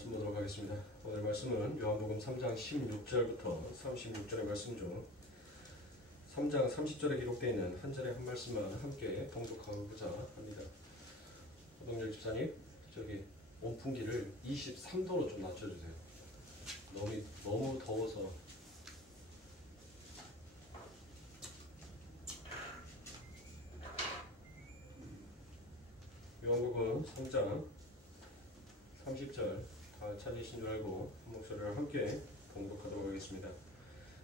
말씀 보도록 하겠습니다. 오늘 말씀은 요한복음 3장 16절부터 36절의 말씀 중 3장 30절에 기록되어 있는 한 절의 한 말씀만 함께 봉독하고자 합니다. 호동열 집사님, 저기 온풍기를 23도로 좀 낮춰주세요. 너무 더워서. 요한복음 3장 30절 다 찾으신 줄 알고 한 목소리를 함께 봉독하도록 하겠습니다.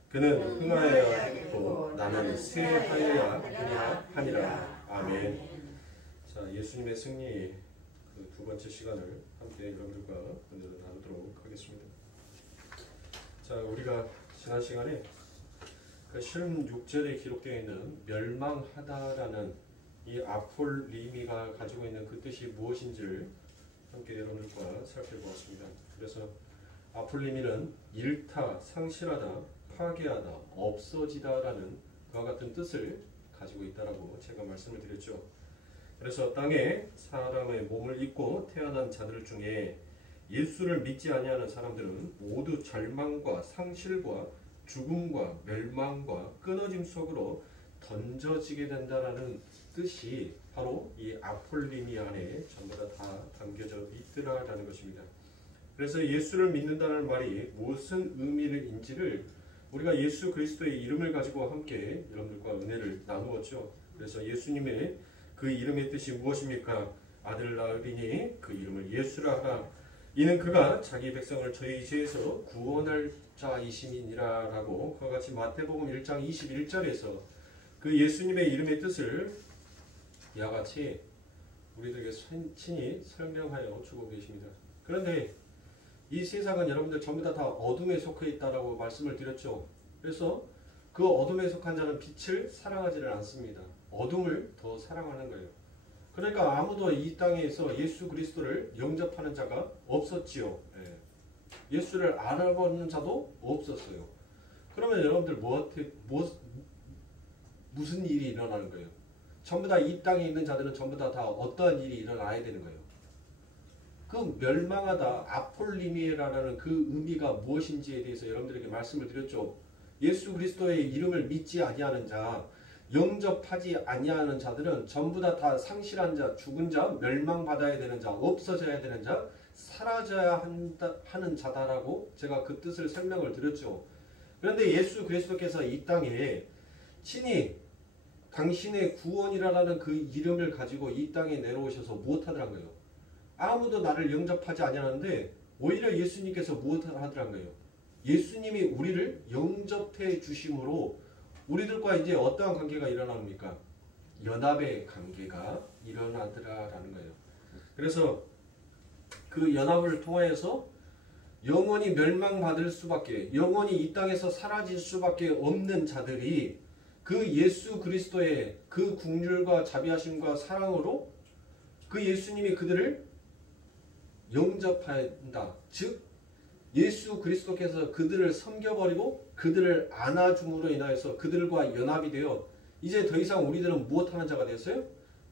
그는 흥하여야 했고 나는 쇠하여야 하니라. 아멘. 자, 예수님의 승리 그 두 번째 시간을 함께 여러분들과 오늘 나누도록 하겠습니다. 자, 우리가 지난 시간에 그 16절에 기록되어 있는 멸망하다라는 이 아폴리미가 가지고 있는 그 뜻이 무엇인지를 함께 여러분들과 살펴보았습니다. 그래서 아폴리미는 잃다, 상실하다, 파괴하다, 없어지다라는 그와 같은 뜻을 가지고 있다라고 제가 말씀을 드렸죠. 그래서 땅에 사람의 몸을 입고 태어난 자들 중에 예수를 믿지 아니하는 사람들은 모두 절망과 상실과 죽음과 멸망과 끊어짐 속으로 던져지게 된다라는 뜻이 바로 이 아폴리미 안에 전부 다 담겨져 있더라라는 것입니다. 그래서 예수를 믿는다는 말이 무슨 의미를 인지를 우리가 예수 그리스도의 이름을 가지고 함께 여러분들과 은혜를 나누었죠. 그래서 예수님의 그 이름의 뜻이 무엇입니까? 아들 낳으리니 그 이름을 예수라 하라. 이는 그가 자기 백성을 저희 죄에서 구원할 자이심이니라 라고 그와 같이 마태복음 1장 21절에서 그 예수님의 이름의 뜻을 이와 같이 우리들에게 친히 설명하여 주고 계십니다. 그런데 이 세상은 여러분들 전부 다 어둠에 속해 있다라고 말씀을 드렸죠. 그래서 그 어둠에 속한 자는 빛을 사랑하지를 않습니다. 어둠을 더 사랑하는 거예요. 그러니까 아무도 이 땅에서 예수 그리스도를 영접하는 자가 없었지요. 예수를 알아보는 자도 없었어요. 그러면 여러분들 무슨 일이 일어나는 거예요? 전부 다 이 땅에 있는 자들은 전부 다 어떠한 일이 일어나야 되는 거예요? 그 멸망하다, 아폴리미에라는 그 의미가 무엇인지에 대해서 여러분들에게 말씀을 드렸죠. 예수 그리스도의 이름을 믿지 아니하는 자, 영접하지 아니하는 자들은 전부 다 상실한 자, 죽은 자, 멸망받아야 되는 자, 없어져야 되는 자, 사라져야 하는 자다라고 제가 그 뜻을 설명을 드렸죠. 그런데 예수 그리스도께서 이 땅에 친히 당신의 구원이라는 그 이름을 가지고 이 땅에 내려오셔서 무엇하더란 거예요? 아무도 나를 영접하지 아니하는데 오히려 예수님께서 무엇하더란 거예요? 예수님이 우리를 영접해 주심으로 우리들과 이제 어떠한 관계가 일어납니까? 연합의 관계가 일어나더라라는 거예요. 그래서 그 연합을 통하여서 영원히 멸망받을 수밖에, 영원히 이 땅에서 사라질 수밖에 없는 자들이 그 예수 그리스도의 그 긍휼과 자비하심과 사랑으로 그 예수님이 그들을 영접한다. 즉 예수 그리스도께서 그들을 섬겨버리고 그들을 안아줌으로 인하여서 그들과 연합이 되어 이제 더 이상 우리들은 무엇하는 자가 되었어요?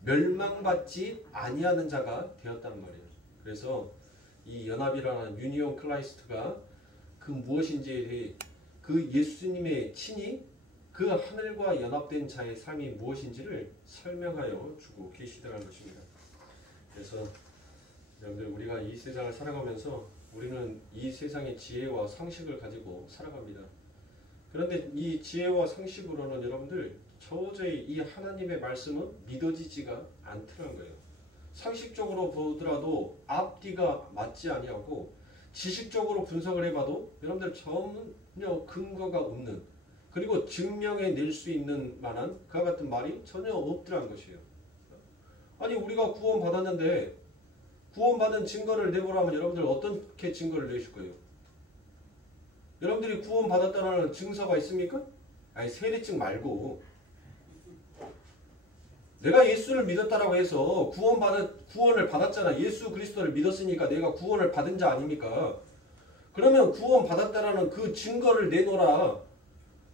멸망받지 아니하는 자가 되었다는 말이에요. 그래서 이 연합이라는 유니온 클라이스트가 그 무엇인지에 대해 그 예수님의 친히 그 하늘과 연합된 자의 삶이 무엇인지를 설명하여 주고 계시더라는 것입니다. 그래서 여러분들 우리가 이 세상을 살아가면서 우리는 이 세상의 지혜와 상식을 가지고 살아갑니다. 그런데 이 지혜와 상식으로는 여러분들 도저히 이 하나님의 말씀은 믿어지지가 않더라는 거예요. 상식적으로 보더라도 앞뒤가 맞지 아니하고 지식적으로 분석을 해봐도 여러분들 전혀 근거가 없는 그리고 증명해낼 수 있는 만한 그와 같은 말이 전혀 없더라는 것이에요. 아니 우리가 구원받았는데 구원받은 증거를 내보라면 여러분들 어떻게 증거를 내실 거예요? 여러분들이 구원받았다는 증서가 있습니까? 아니 세례증 말고 내가 예수를 믿었다라고 해서 구원을 받았잖아. 예수 그리스도를 믿었으니까 내가 구원을 받은 자 아닙니까? 그러면 구원받았다라는 그 증거를 내놓으라.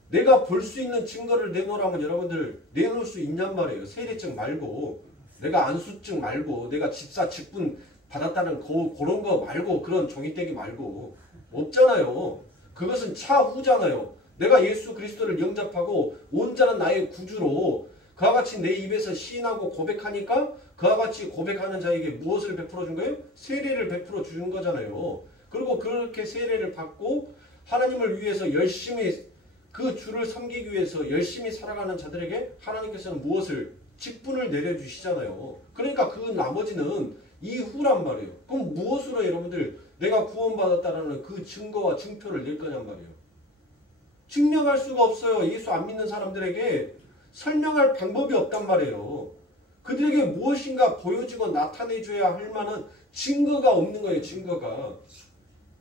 내가 볼 수 있는 증거를 내놓으라면 여러분들 내놓을 수 있냔 말이에요. 세례증 말고 내가 안수증 말고 내가 집사 직분 받았다는 그런 거 말고 그런 종이떼기 말고 없잖아요. 그것은 차후잖아요. 내가 예수 그리스도를 영접하고 온전한 나의 구주로 그와 같이 내 입에서 시인하고 고백하니까 그와 같이 고백하는 자에게 무엇을 베풀어 준 거예요? 세례를 베풀어 준 거잖아요. 그리고 그렇게 세례를 받고 하나님을 위해서 열심히 그 주를 섬기기 위해서 열심히 살아가는 자들에게 하나님께서는 무엇을? 직분을 내려주시잖아요. 그러니까 그 나머지는 이후란 말이에요. 그럼 무엇으로 여러분들 내가 구원받았다는 그 증거와 증표를 낼 거냔 말이에요. 증명할 수가 없어요. 예수 안 믿는 사람들에게 설명할 방법이 없단 말이에요. 그들에게 무엇인가 보여주고 나타내줘야 할 만한 증거가 없는 거예요. 증거가.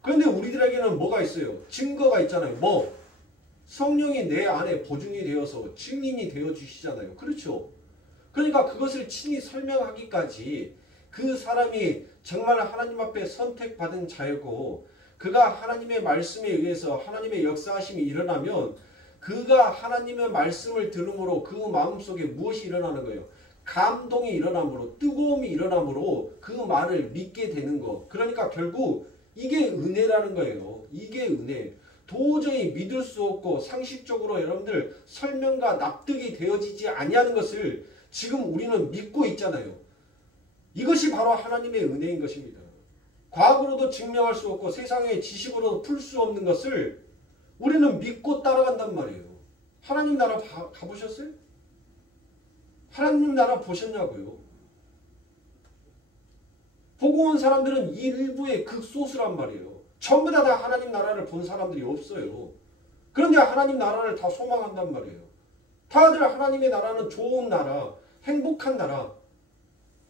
그런데 우리들에게는 뭐가 있어요? 증거가 있잖아요. 뭐? 성령이 내 안에 보증이 되어서 증인이 되어 주시잖아요. 그렇죠? 그러니까 그것을 친히 설명하기까지 그 사람이 정말 하나님 앞에 선택받은 자였고 그가 하나님의 말씀에 의해서 하나님의 역사하심이 일어나면 그가 하나님의 말씀을 들음으로 그 마음속에 무엇이 일어나는 거예요? 감동이 일어나므로 뜨거움이 일어나므로 그 말을 믿게 되는 거. 그러니까 결국 이게 은혜라는 거예요. 이게 은혜. 도저히 믿을 수 없고 상식적으로 여러분들 설명과 납득이 되어지지 아니하는 것을 지금 우리는 믿고 있잖아요. 이것이 바로 하나님의 은혜인 것입니다. 과학으로도 증명할 수 없고 세상의 지식으로도 풀 수 없는 것을 우리는 믿고 따라간단 말이에요. 하나님 나라 가보셨어요? 하나님 나라 보셨냐고요? 보고 온 사람들은 일부의 극소수란 말이에요. 전부 다 하나님 나라를 본 사람들이 없어요. 그런데 하나님 나라를 다 소망한단 말이에요. 다들 하나님의 나라는 좋은 나라, 행복한 나라,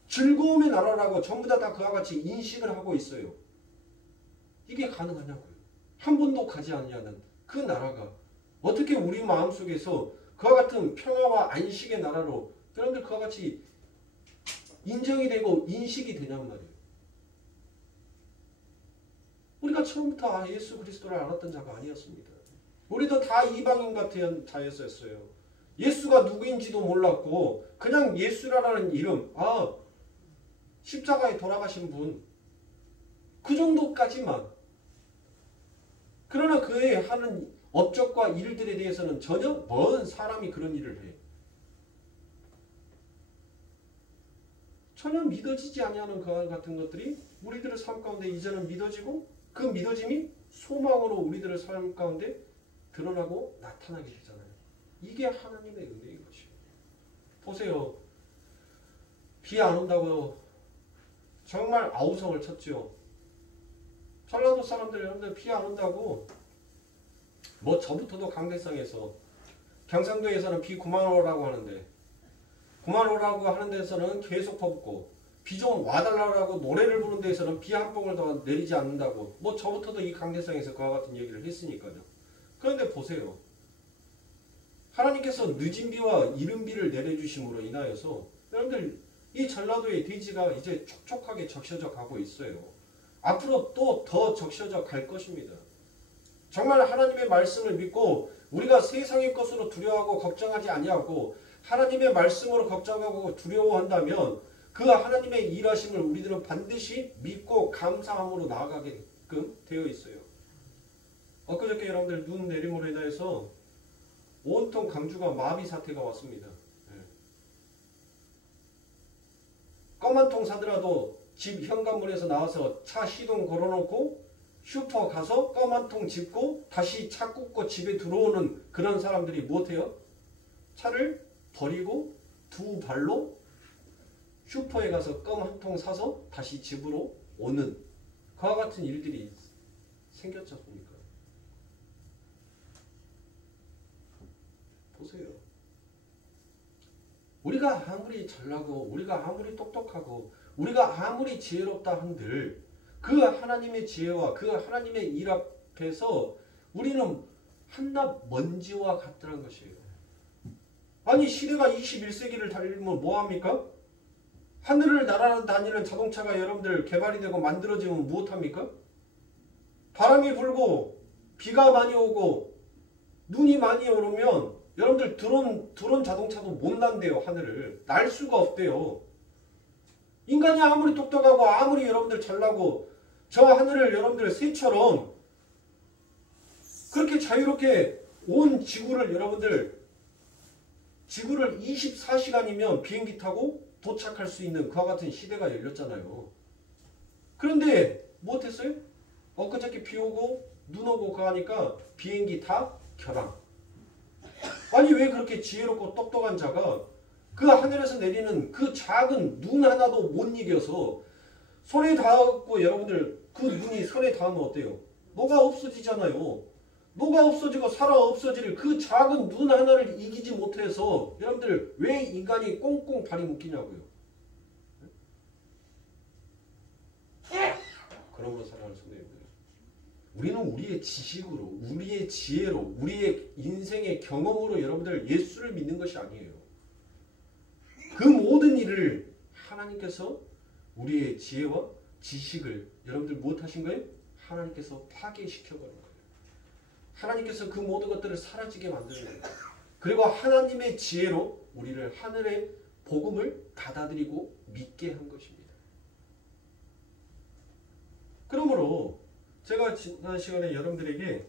즐거움의 나라라고 전부 다 그와 같이 인식을 하고 있어요. 이게 가능하냐고요. 한 번도 가지 않냐는 그 나라가 어떻게 우리 마음속에서 그와 같은 평화와 안식의 나라로 여러분들 그와 같이 인정이 되고 인식이 되냔 말이에요. 우리가 처음부터 예수 그리스도를 알았던 자가 아니었습니다. 우리도 다 이방인 같은 자였어요. 예수가 누구인지도 몰랐고 그냥 예수라는 이름, 십자가에 돌아가신 분, 그 정도까지만. 그러나 그의 하는 업적과 일들에 대해서는 전혀 먼 사람이 그런 일을 해. 전혀 믿어지지 아니하는 그와 같은 것들이 우리들의 삶 가운데 이제는 믿어지고 그 믿어짐이 소망으로 우리들의 삶 가운데 드러나고 나타나게 되잖아요. 이게 하나님의 은혜인 것이에요. 보세요. 비 안 온다고 정말 아우성을 쳤죠. 전라도 사람들 여러분들 비 안 온다고 뭐 저부터도 강대상에서 경상도에서는 비 그만 오라고 하는데 그만 오라고 하는 데서는 계속 퍼붓고 비 좀 와달라고 노래를 부르는 데서는 비 한 봉을 더 내리지 않는다고 뭐 저부터도 이 강대상에서 그와 같은 얘기를 했으니까요. 그런데 보세요. 하나님께서 늦은 비와 이른 비를 내려주심으로 인하여서 여러분들 이 전라도의 대지가 이제 촉촉하게 적셔져 가고 있어요. 앞으로 또 더 적셔져 갈 것입니다. 정말 하나님의 말씀을 믿고 우리가 세상의 것으로 두려워하고 걱정하지 아니하고 하나님의 말씀으로 걱정하고 두려워한다면 그 하나님의 일하심을 우리들은 반드시 믿고 감사함으로 나아가게끔 되어 있어요. 엊그저께 여러분들 눈 내림으로 인하여서 온통 강주가 마비 사태가 왔습니다. 껌 한 통 사더라도 집 현관문에서 나와서 차 시동 걸어놓고 슈퍼 가서 껌 한 통 집고 다시 차 꽂고 집에 들어오는 그런 사람들이 못해요? 차를 버리고 두 발로 슈퍼에 가서 껌 한 통 사서 다시 집으로 오는 그와 같은 일들이 생겼지 않습니까? 보세요. 우리가 아무리 잘나고 우리가 아무리 똑똑하고 우리가 아무리 지혜롭다 한들 그 하나님의 지혜와 그 하나님의 일 앞에서 우리는 한낱 먼지와 같다는 것이에요. 아니 시대가 21세기를 달리면 뭐합니까? 하늘을 날아다니는 자동차가 여러분들 개발이 되고 만들어지면 무엇합니까? 바람이 불고 비가 많이 오고 눈이 많이 오르면 여러분들 드론 자동차도 못 난대요. 하늘을 날 수가 없대요. 인간이 아무리 똑똑하고 아무리 여러분들 잘나고 저 하늘을 여러분들 새처럼 그렇게 자유롭게 온 지구를 여러분들 지구를 24시간이면 비행기 타고 도착할 수 있는 그와 같은 시대가 열렸잖아요. 그런데 못했어요? 엊그저께 비 오고 눈 오고 가니까 비행기 다 결항. 아니 왜 그렇게 지혜롭고 똑똑한 자가 그 하늘에서 내리는 그 작은 눈 하나도 못 이겨서 손에 닿고 여러분들 그 눈이 손에 닿으면 어때요? 녹아 없어지잖아요. 녹아 없어지고 살아 없어질 그 작은 눈 하나를 이기지 못해서 여러분들 왜 인간이 꽁꽁 발이 묶이냐고요. 그러므로 사랑하는 성도님들, 우리는 우리의 지식으로, 우리의 지혜로, 우리의 인생의 경험으로 여러분들 예수를 믿는 것이 아니에요. 그 모든 일을 하나님께서 우리의 지혜와 지식을 여러분들 무엇하신 거예요? 하나님께서 파괴시켜버린 거예요. 하나님께서 그 모든 것들을 사라지게 만드는 거예요. 그리고 하나님의 지혜로 우리를 하늘의 복음을 받아들이고 믿게 한 것입니다. 그러므로 제가 지난 시간에 여러분들에게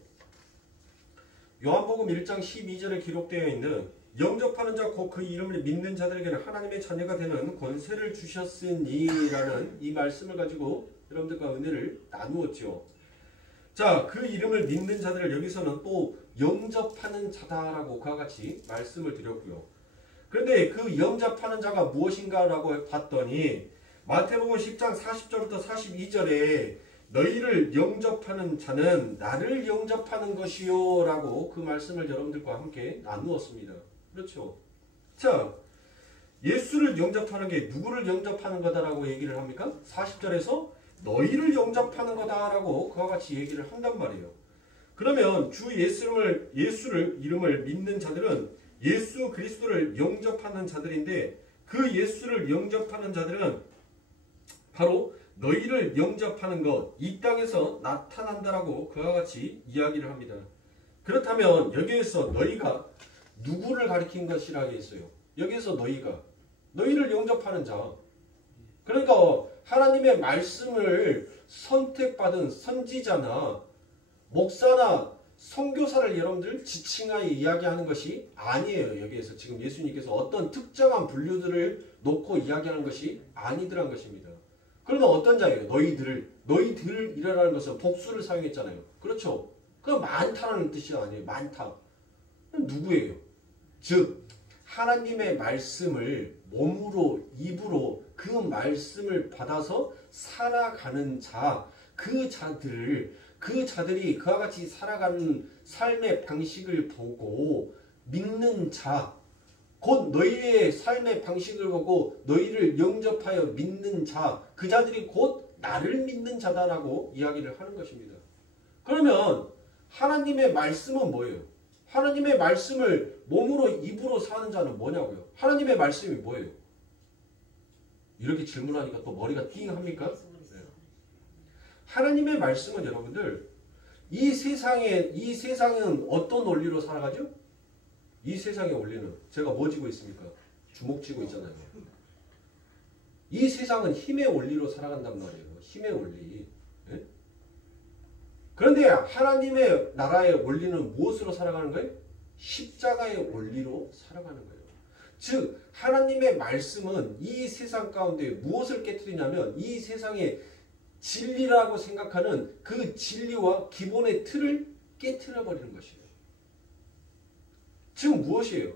요한복음 1장 12절에 기록되어 있는 영접하는 자 곧 그 이름을 믿는 자들에게는 하나님의 자녀가 되는 권세를 주셨으니라는 이 말씀을 가지고 여러분들과 은혜를 나누었죠. 자, 그 이름을 믿는 자들을 여기서는 또 영접하는 자다라고 그와 같이 말씀을 드렸고요. 그런데 그 영접하는 자가 무엇인가라고 봤더니 마태복음 10장 40절부터 42절에 너희를 영접하는 자는 나를 영접하는 것이요 라고 그 말씀을 여러분들과 함께 나누었습니다. 그렇죠. 자, 예수를 영접하는 게 누구를 영접하는 거다라고 얘기를 합니까? 40절에서 너희를 영접하는 거다라고 그와 같이 얘기를 한단 말이에요. 그러면 주 예수를 이름을 믿는 자들은 예수 그리스도를 영접하는 자들인데 그 예수를 영접하는 자들은 바로 너희를 영접하는 것, 이 땅에서 나타난다라고 그와 같이 이야기를 합니다. 그렇다면 여기에서 너희가 누구를 가리킨 것이라고 했어요? 여기에서 너희를 영접하는 자. 그러니까 하나님의 말씀을 선택받은 선지자나 목사나 선교사를 여러분들 지칭하여 이야기하는 것이 아니에요. 여기에서 지금 예수님께서 어떤 특정한 분류들을 놓고 이야기하는 것이 아니더란 것입니다. 그러면 어떤 자예요? 너희들이라는 것은 복수를 사용했잖아요. 그렇죠? 그건 많다라는 뜻이 아니에요. 많다. 누구예요? 즉 하나님의 말씀을 몸으로 입으로 그 말씀을 받아서 살아가는 자, 그 자들이 그와 같이 살아가는 삶의 방식을 보고 믿는 자, 곧 너희의 삶의 방식을 보고 너희를 영접하여 믿는 자, 그 자들이 곧 나를 믿는 자다라고 이야기를 하는 것입니다. 그러면 하나님의 말씀은 뭐예요? 하나님의 말씀을 몸으로 입으로 사는 자는 뭐냐고요? 하나님의 말씀이 뭐예요? 이렇게 질문하니까 또 머리가 띵합니까? 네. 하나님의 말씀은 여러분들 이 세상은 어떤 원리로 살아가죠? 이 세상의 원리는 제가 뭐 쥐고 있습니까? 주먹 쥐고 있잖아요. 이 세상은 힘의 원리로 살아간단 말이에요. 힘의 원리. 네? 그런데 하나님의 나라의 원리는 무엇으로 살아가는 거예요? 십자가의 원리로 살아가는 거예요. 즉 하나님의 말씀은 이 세상 가운데 무엇을 깨뜨리냐면 이 세상의 진리라고 생각하는 그 진리와 기본의 틀을 깨뜨려버리는 것이에요. 즉 무엇이에요?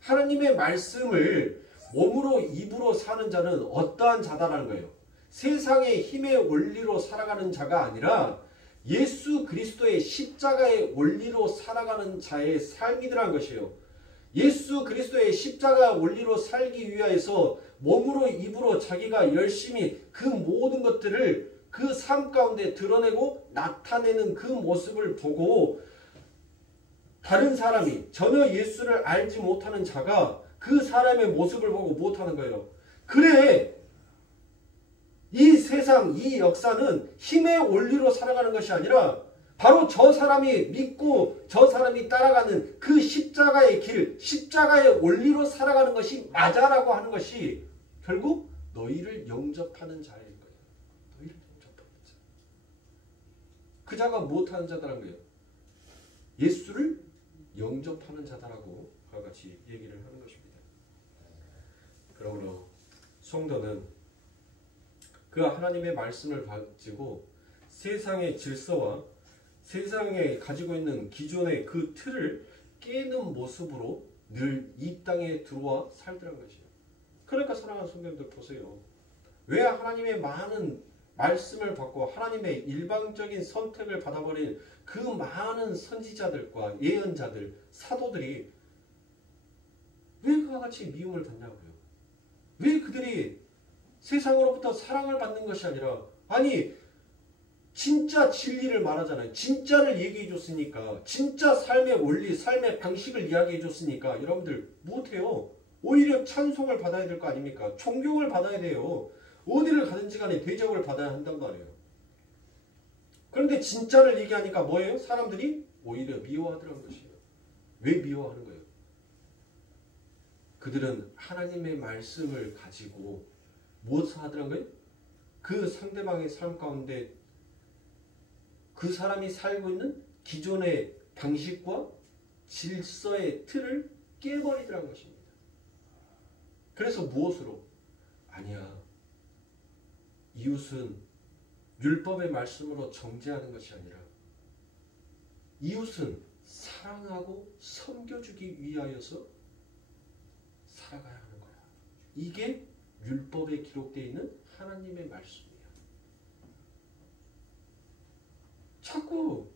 하나님의 말씀을 몸으로 입으로 사는 자는 어떠한 자다라는 거예요. 세상의 힘의 원리로 살아가는 자가 아니라 예수 그리스도의 십자가의 원리로 살아가는 자의 삶이라는 것이에요. 예수 그리스도의 십자가 원리로 살기 위하여서 몸으로 입으로 자기가 열심히 그 모든 것들을 그 삶 가운데 드러내고 나타내는 그 모습을 보고 다른 사람이 전혀 예수를 알지 못하는 자가 그 사람의 모습을 보고 못하는 거예요. 그래 이 세상 이 역사는 힘의 원리로 살아가는 것이 아니라 바로 저 사람이 믿고 저 사람이 따라가는 그 십자가의 길, 십자가의 원리로 살아가는 것이 맞아라고 하는 것이 결국 너희를 영접하는 자일 거예요. 너희를 영접하는 자. 그 자가 무엇하는 자다라는 거예요? 예수를 영접하는 자다라고 그와 같이 얘기를 하는 것입니다. 그러므로 성도는 그 하나님의 말씀을 가지고 세상의 질서와 세상에 가지고 있는 기존의 그 틀을 깨는 모습으로 늘 이 땅에 들어와 살더란 것이에요. 그러니까 사랑하는 성도님들 보세요. 왜 하나님의 많은 말씀을 받고 하나님의 일방적인 선택을 받아버린 그 많은 선지자들과 예언자들, 사도들이 왜 그와 같이 미움을 받냐고요. 왜 그들이 세상으로부터 사랑을 받는 것이 아니라 아니 진짜 진리를 말하잖아요. 진짜를 얘기해 줬으니까 진짜 삶의 원리, 삶의 방식을 이야기해 줬으니까 여러분들 못해요. 오히려 찬송을 받아야 될 거 아닙니까? 존경을 받아야 돼요. 어디를 가든지 간에 대접을 받아야 한단 말이에요. 그런데 진짜를 얘기하니까 뭐예요? 사람들이 오히려 미워하더라는 것이에요. 왜 미워하는 거예요? 그들은 하나님의 말씀을 가지고 무엇을 하더라는 거예요? 그 상대방의 삶 가운데 그 사람이 살고 있는 기존의 방식과 질서의 틀을 깨버리더라는 것입니다. 그래서 무엇으로? 아니야. 이웃은 율법의 말씀으로 정죄하는 것이 아니라 이웃은 사랑하고 섬겨주기 위하여서 살아가야 하는 거야. 이게 율법에 기록되어 있는 하나님의 말씀이야. 자꾸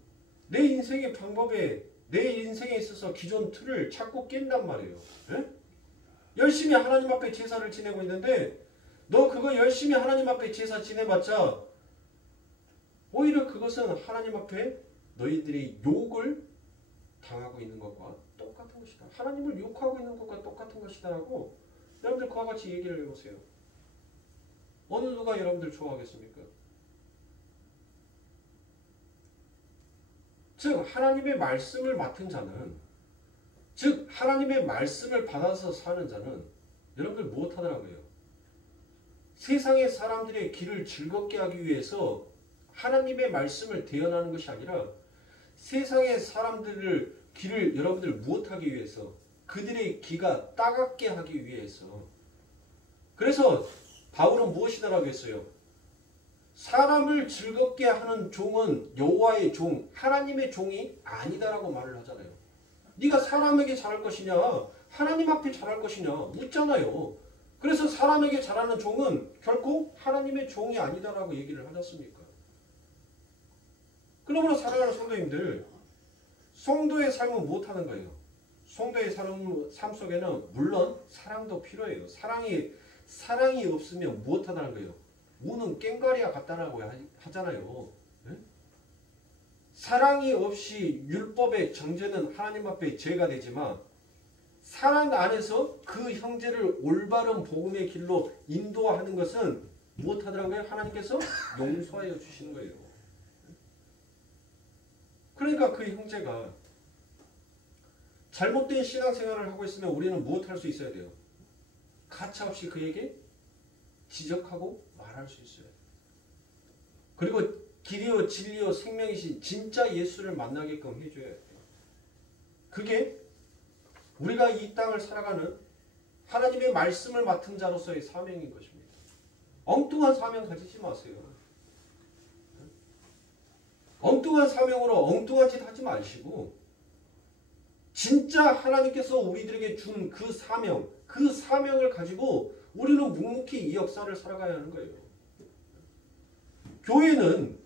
내 인생의 방법에 내 인생에 있어서 기존 틀을 자꾸 깬단 말이에요. 네? 열심히 하나님 앞에 제사를 지내고 있는데 너 그거 열심히 하나님 앞에 제사 지내봤자 오히려 그것은 하나님 앞에 너희들이 욕을 당하고 있는 것과 똑같은 것이다. 하나님을 욕하고 있는 것과 똑같은 것이다 라고 여러분들 그와 같이 얘기를 해보세요. 어느 누가 여러분들 좋아하겠습니까? 즉 하나님의 말씀을 맡은 자는 즉 하나님의 말씀을 받아서 사는 자는 여러분들 무엇하더라고요? 세상의 사람들의 길을 즐겁게 하기 위해서 하나님의 말씀을 대언하는 것이 아니라 세상의 사람들을 길을 여러분들 무엇하기 위해서 그들의 귀가 따갑게 하기 위해서 그래서 바울은 무엇이라고 했어요? 사람을 즐겁게 하는 종은 여호와의 종, 하나님의 종이 아니다라고 말을 하잖아요. 네가 사람에게 잘할 것이냐 하나님 앞에 잘할 것이냐 묻잖아요. 그래서 사람에게 잘하는 종은 결코 하나님의 종이 아니다라고 얘기를 하지 않습니까? 그러므로 사랑하는 성도님들 성도의 삶은 무엇하는 거예요? 성도의 삶 속에는 물론 사랑도 필요해요. 사랑이 없으면 무엇하다는 거예요? 무는 깽가리와 같다라고 하잖아요. 네? 사랑이 없이 율법의 정죄는 하나님 앞에 죄가 되지만 사랑 안에서 그 형제를 올바른 복음의 길로 인도하는 것은 무엇하더라고요? 하나님께서 용서하여 주시는 거예요. 그러니까 그 형제가 잘못된 신앙생활을 하고 있으면 우리는 무엇할 수 있어야 돼요? 가차없이 그에게 지적하고 말할 수 있어요. 그리고 길이요 진리요 생명이신 진짜 예수를 만나게끔 해줘야 돼요. 그게 우리가 이 땅을 살아가는 하나님의 말씀을 맡은 자로서의 사명인 것입니다. 엉뚱한 사명 가지지 마세요. 엉뚱한 사명으로 엉뚱한 짓 하지 마시고 진짜 하나님께서 우리들에게 준 그 사명을 가지고 우리는 묵묵히 이 역사를 살아가야 하는 거예요. 교회는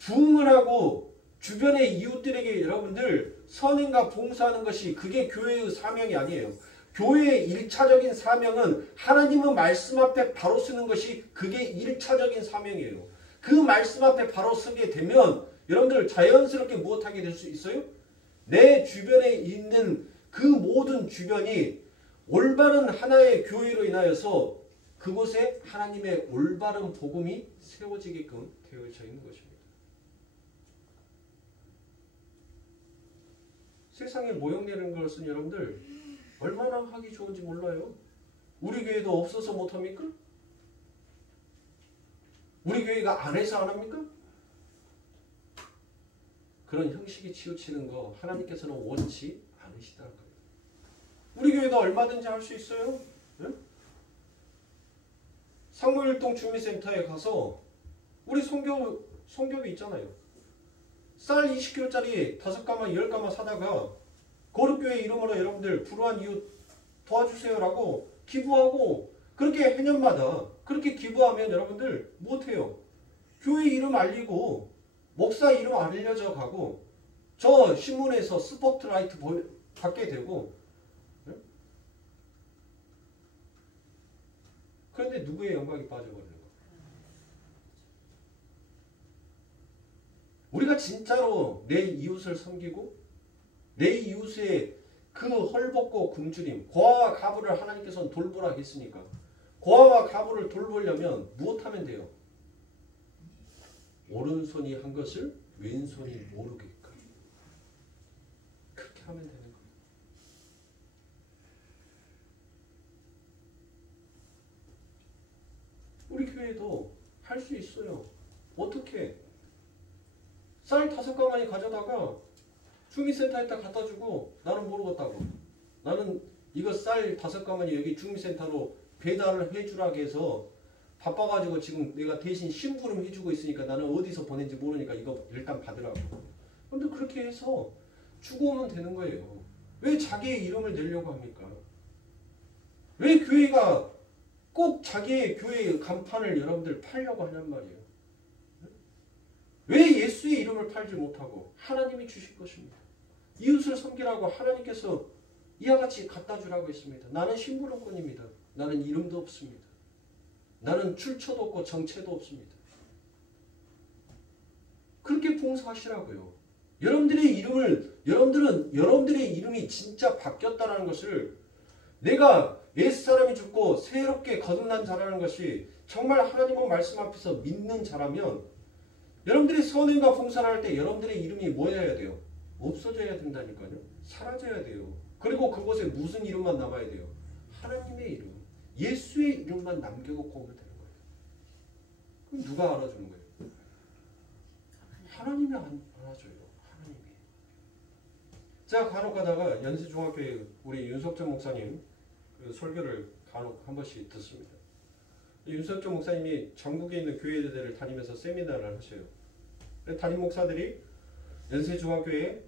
부흥을 하고 주변의 이웃들에게 여러분들 선행과 봉사하는 것이 그게 교회의 사명이 아니에요. 교회의 1차적인 사명은 하나님의 말씀 앞에 바로 서는 것이 그게 1차적인 사명이에요. 그 말씀 앞에 바로 서게 되면 여러분들 자연스럽게 무엇하게 될 수 있어요? 내 주변에 있는 그 모든 주변이 올바른 하나의 교회로 인하여서 그곳에 하나님의 올바른 복음이 세워지게끔 되어져 있는 것입니다. 세상에 모형내는 것은 여러분들 얼마나 하기 좋은지 몰라요. 우리 교회도 없어서 못합니까? 우리 교회가 안 해서 안 합니까? 그런 형식에 치우치는 거 하나님께서는 원치 않으시다는 거예요. 우리 교회가 얼마든지 할 수 있어요. 응? 상무일동 주민센터에 가서 우리 성교비 있잖아요. 쌀 20kg짜리 5가마 10가마 사다가 거룩교회 이름으로 여러분들 불우한 이웃 도와주세요라고 기부하고 그렇게 해년마다 그렇게 기부하면 여러분들 못해요. 교회 이름 알리고 목사 이름 알려져 가고 저 신문에서 스포트라이트 받게 되고 그런데 누구의 영광이 빠져버리는 거예요? 우리가 진짜로 내 이웃을 섬기고 내 이웃의 그 헐벗고 굶주림 고아와 가부를 하나님께서는 돌보라 했으니까 고아와 가부를 돌보려면 무엇하면 돼요? 오른손이 한 것을 왼손이 모르게끔 그렇게 하면 되는 거예요. 우리 교회도 할 수 있어요. 어떻게? 쌀 5가마니 가져다가 주민센터에다 갖다 주고 나는 모르겠다고. 나는 이거 쌀 5가마니 여기 주민센터로 배달을 해주라고 해서 바빠가지고 지금 내가 대신 심부름 해주고 있으니까 나는 어디서 보낸지 모르니까 이거 일단 받으라고. 근데 그렇게 해서 주고 오면 되는 거예요. 왜 자기의 이름을 내려고 합니까? 왜 교회가 꼭 자기의 교회의 간판을 여러분들 팔려고 하냔 말이에요. 왜 예수의 이름을 팔지 못하고 하나님이 주실 것입니다. 이웃을 섬기라고 하나님께서 이와 같이 갖다 주라고 했습니다. 나는 심부름꾼입니다. 나는 이름도 없습니다. 나는 출처도 없고 정체도 없습니다. 그렇게 봉사하시라고요. 여러분들의 이름이 진짜 바뀌었다는 것을 내가 옛사람이 죽고 새롭게 거듭난 자라는 것이 정말 하나님의 말씀 앞에서 믿는 자라면 여러분들이 선행과 봉사를 할 때 여러분들의 이름이 뭐 해야 돼요? 없어져야 된다니까요. 사라져야 돼요. 그리고 그곳에 무슨 이름만 남아야 돼요? 하나님의 이름, 예수의 이름만 남겨놓고 오면 되는 거예요. 그럼 누가 알아주는 거예요? 하나님이 알아줘요. 하나님이. 제가 간혹 가다가 연세중학교에 우리 윤석철 목사님 그 설교를 간혹 한 번씩 듣습니다. 윤석철 목사님이 전국에 있는 교회들을 다니면서 세미나를 하셔요. 담임 목사들이 연세중학교의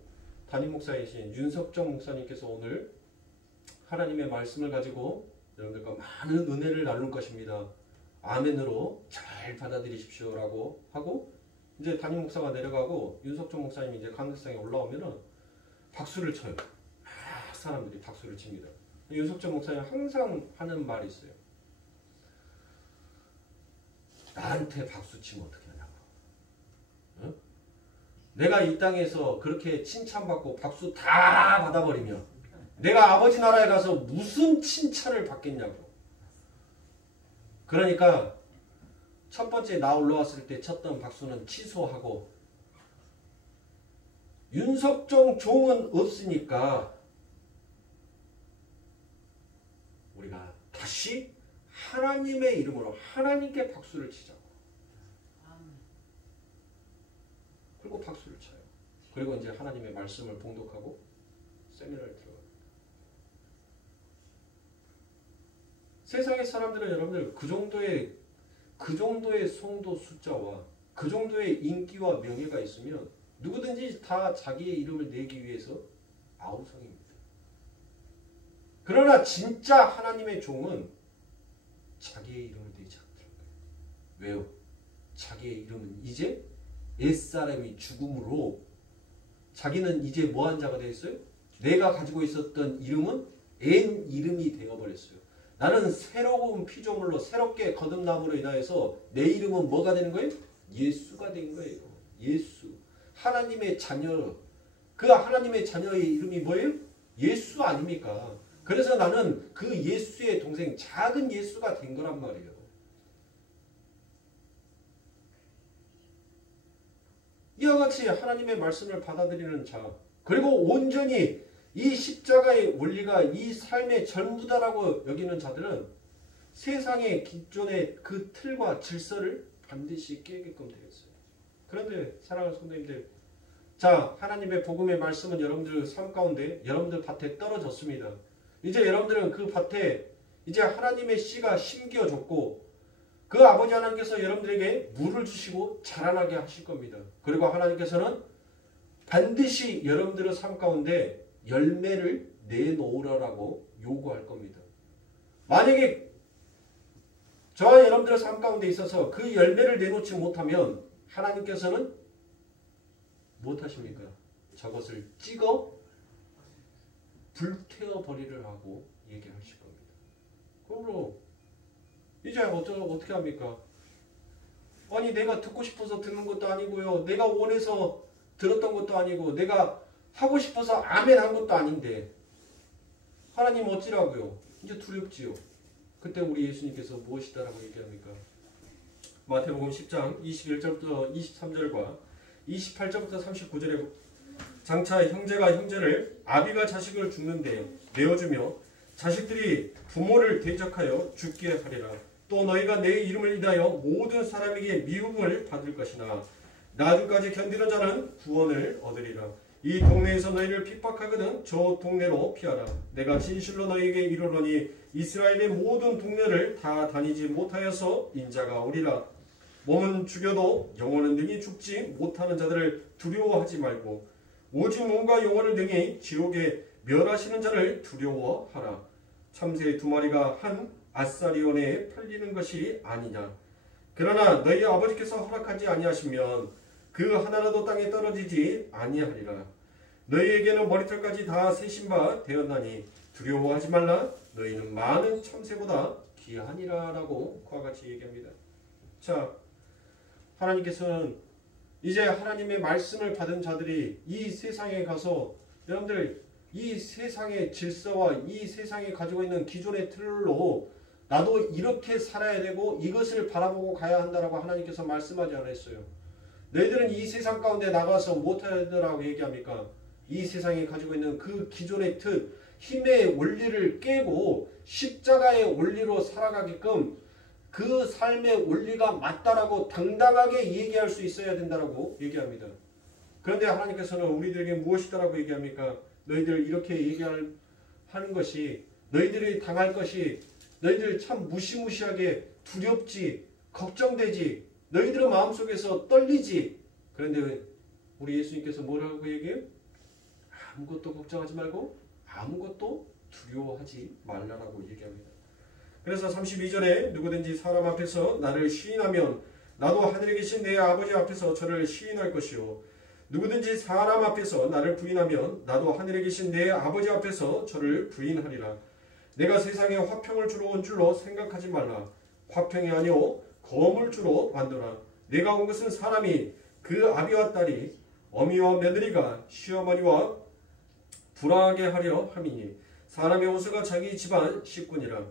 담임 목사이신 윤석정 목사님께서 오늘 하나님의 말씀을 가지고 여러분들과 많은 은혜를 나눌 것입니다. 아멘으로 잘 받아들이십시오라고 하고 이제 담임 목사가 내려가고 윤석정 목사님이 이제 강대상에 올라오면은 박수를 쳐요. 막 사람들이 박수를 칩니다. 윤석정 목사님 항상 하는 말이 있어요. 나한테 박수 치면 어떻게 하냐고. 응? 내가 이 땅에서 그렇게 칭찬받고 박수 다 받아버리면 내가 아버지 나라에 가서 무슨 칭찬을 받겠냐고. 그러니까 첫 번째 나 올라왔을 때 쳤던 박수는 취소하고 윤석정 종은 없으니까 우리가 다시 하나님의 이름으로 하나님께 박수를 치자고. 그리고 박수를 쳐요. 그리고 이제 하나님의 말씀을 봉독하고 세미나를 들어가요. 세상의 사람들은 여러분들 그 정도의 성도 숫자와 그 정도의 인기와 명예가 있으면 누구든지 다 자기의 이름을 내기 위해서 아우성입니다. 그러나 진짜 하나님의 종은 자기의 이름을 내지 않더라고요. 왜요? 자기의 이름은 이제 옛사람이 죽음으로 자기는 이제 뭐한 자가 되었어요? 내가 가지고 있었던 이름은 옛 이름이 되어버렸어요. 나는 새로운 피조물로 새롭게 거듭남으로 인하여서 내 이름은 뭐가 되는 거예요? 예수가 된 거예요. 예수. 하나님의 자녀. 그 하나님의 자녀의 이름이 뭐예요? 예수 아닙니까? 그래서 나는 그 예수의 동생 작은 예수가 된 거란 말이에요. 이와 같이 하나님의 말씀을 받아들이는 자, 그리고 온전히 이 십자가의 원리가 이 삶의 전부다라고 여기는 자들은 세상의 기존의 그 틀과 질서를 반드시 깨게끔 되었어요. 그런데 사랑하는 성도님들, 자, 하나님의 복음의 말씀은 여러분들 삶 가운데 여러분들 밭에 떨어졌습니다. 이제 여러분들은 그 밭에 이제 하나님의 씨가 심겨졌고 그 아버지 하나님께서 여러분들에게 물을 주시고 자라나게 하실 겁니다. 그리고 하나님께서는 반드시 여러분들의 삶 가운데 열매를 내놓으라고 요구할 겁니다. 만약에 저와 여러분들의 삶 가운데 있어서 그 열매를 내놓지 못하면 하나님께서는 못하십니까? 저것을 찍어 불태워버리를 하고 얘기하실 겁니다. 그러므로 이제 어떻게 합니까? 아니 내가 듣고 싶어서 듣는 것도 아니고요. 내가 원해서 들었던 것도 아니고 내가 하고 싶어서 아멘 한 것도 아닌데 하나님 어찌라고요? 이제 두렵지요. 그때 우리 예수님께서 무엇이다라고 얘기합니까? 마태복음 10장 21절부터 23절과 28절부터 39절에 장차 형제가 형제를 아비가 자식을 죽는데 내어주며 자식들이 부모를 대적하여 죽게 하리라. 또 너희가 내 이름을 인하여 모든 사람에게 미움을 받을 것이나 나중까지 견디는 자는 구원을 얻으리라. 이 동네에서 너희를 핍박하거든 저 동네로 피하라. 내가 진실로 너희에게 이르노니 이스라엘의 모든 동네를 다 다니지 못하여서 인자가 오리라. 몸은 죽여도 영혼은 능히 죽지 못하는 자들을 두려워하지 말고 오직 몸과 영혼을 능히 지옥에 멸하시는 자를 두려워하라. 참새 2마리가 한 아사리온에 팔리는 것이 아니냐. 그러나 너희 아버지께서 허락하지 아니하시면 그 하나라도 땅에 떨어지지 아니하리라. 너희에게는 머리털까지 다 세신 바 되었나니 두려워하지 말라. 너희는 많은 참새보다 귀하니라 라고 그와 같이 얘기합니다. 자, 하나님께서는 이제 하나님의 말씀을 받은 자들이 이 세상에 가서 여러분들 이 세상의 질서와 이 세상에 가지고 있는 기존의 틀로 나도 이렇게 살아야 되고 이것을 바라보고 가야 한다라고 하나님께서 말씀하지 않았어요. 너희들은 이 세상 가운데 나가서 무엇해야 되라고 얘기합니까? 이 세상에 가지고 있는 그 기존의 틀, 힘의 원리를 깨고 십자가의 원리로 살아가게끔 그 삶의 원리가 맞다라고 당당하게 얘기할 수 있어야 된다라고 얘기합니다. 그런데 하나님께서는 우리들에게 무엇이다라고 얘기합니까? 너희들 이렇게 얘기하는 것이 너희들이 당할 것이 너희들 참 무시무시하게 두렵지 걱정되지 너희들의 마음속에서 떨리지. 그런데 우리 예수님께서 뭐라고 얘기해요? 아무것도 걱정하지 말고 아무것도 두려워하지 말라라고 얘기합니다. 그래서 32절에 누구든지 사람 앞에서 나를 시인하면 나도 하늘에 계신 내 아버지 앞에서 저를 시인할 것이요 누구든지 사람 앞에서 나를 부인하면 나도 하늘에 계신 내 아버지 앞에서 저를 부인하리라. 내가 세상에 화평을 주러 온 줄로 생각하지 말라. 화평이 아니오 검을 주러 왔노라. 내가 온 것은 사람이 그 아비와 딸이 어미와 며느리가 시어머니와 불화하게 하려 함이니 사람의 호수가 자기 집안 식구니라.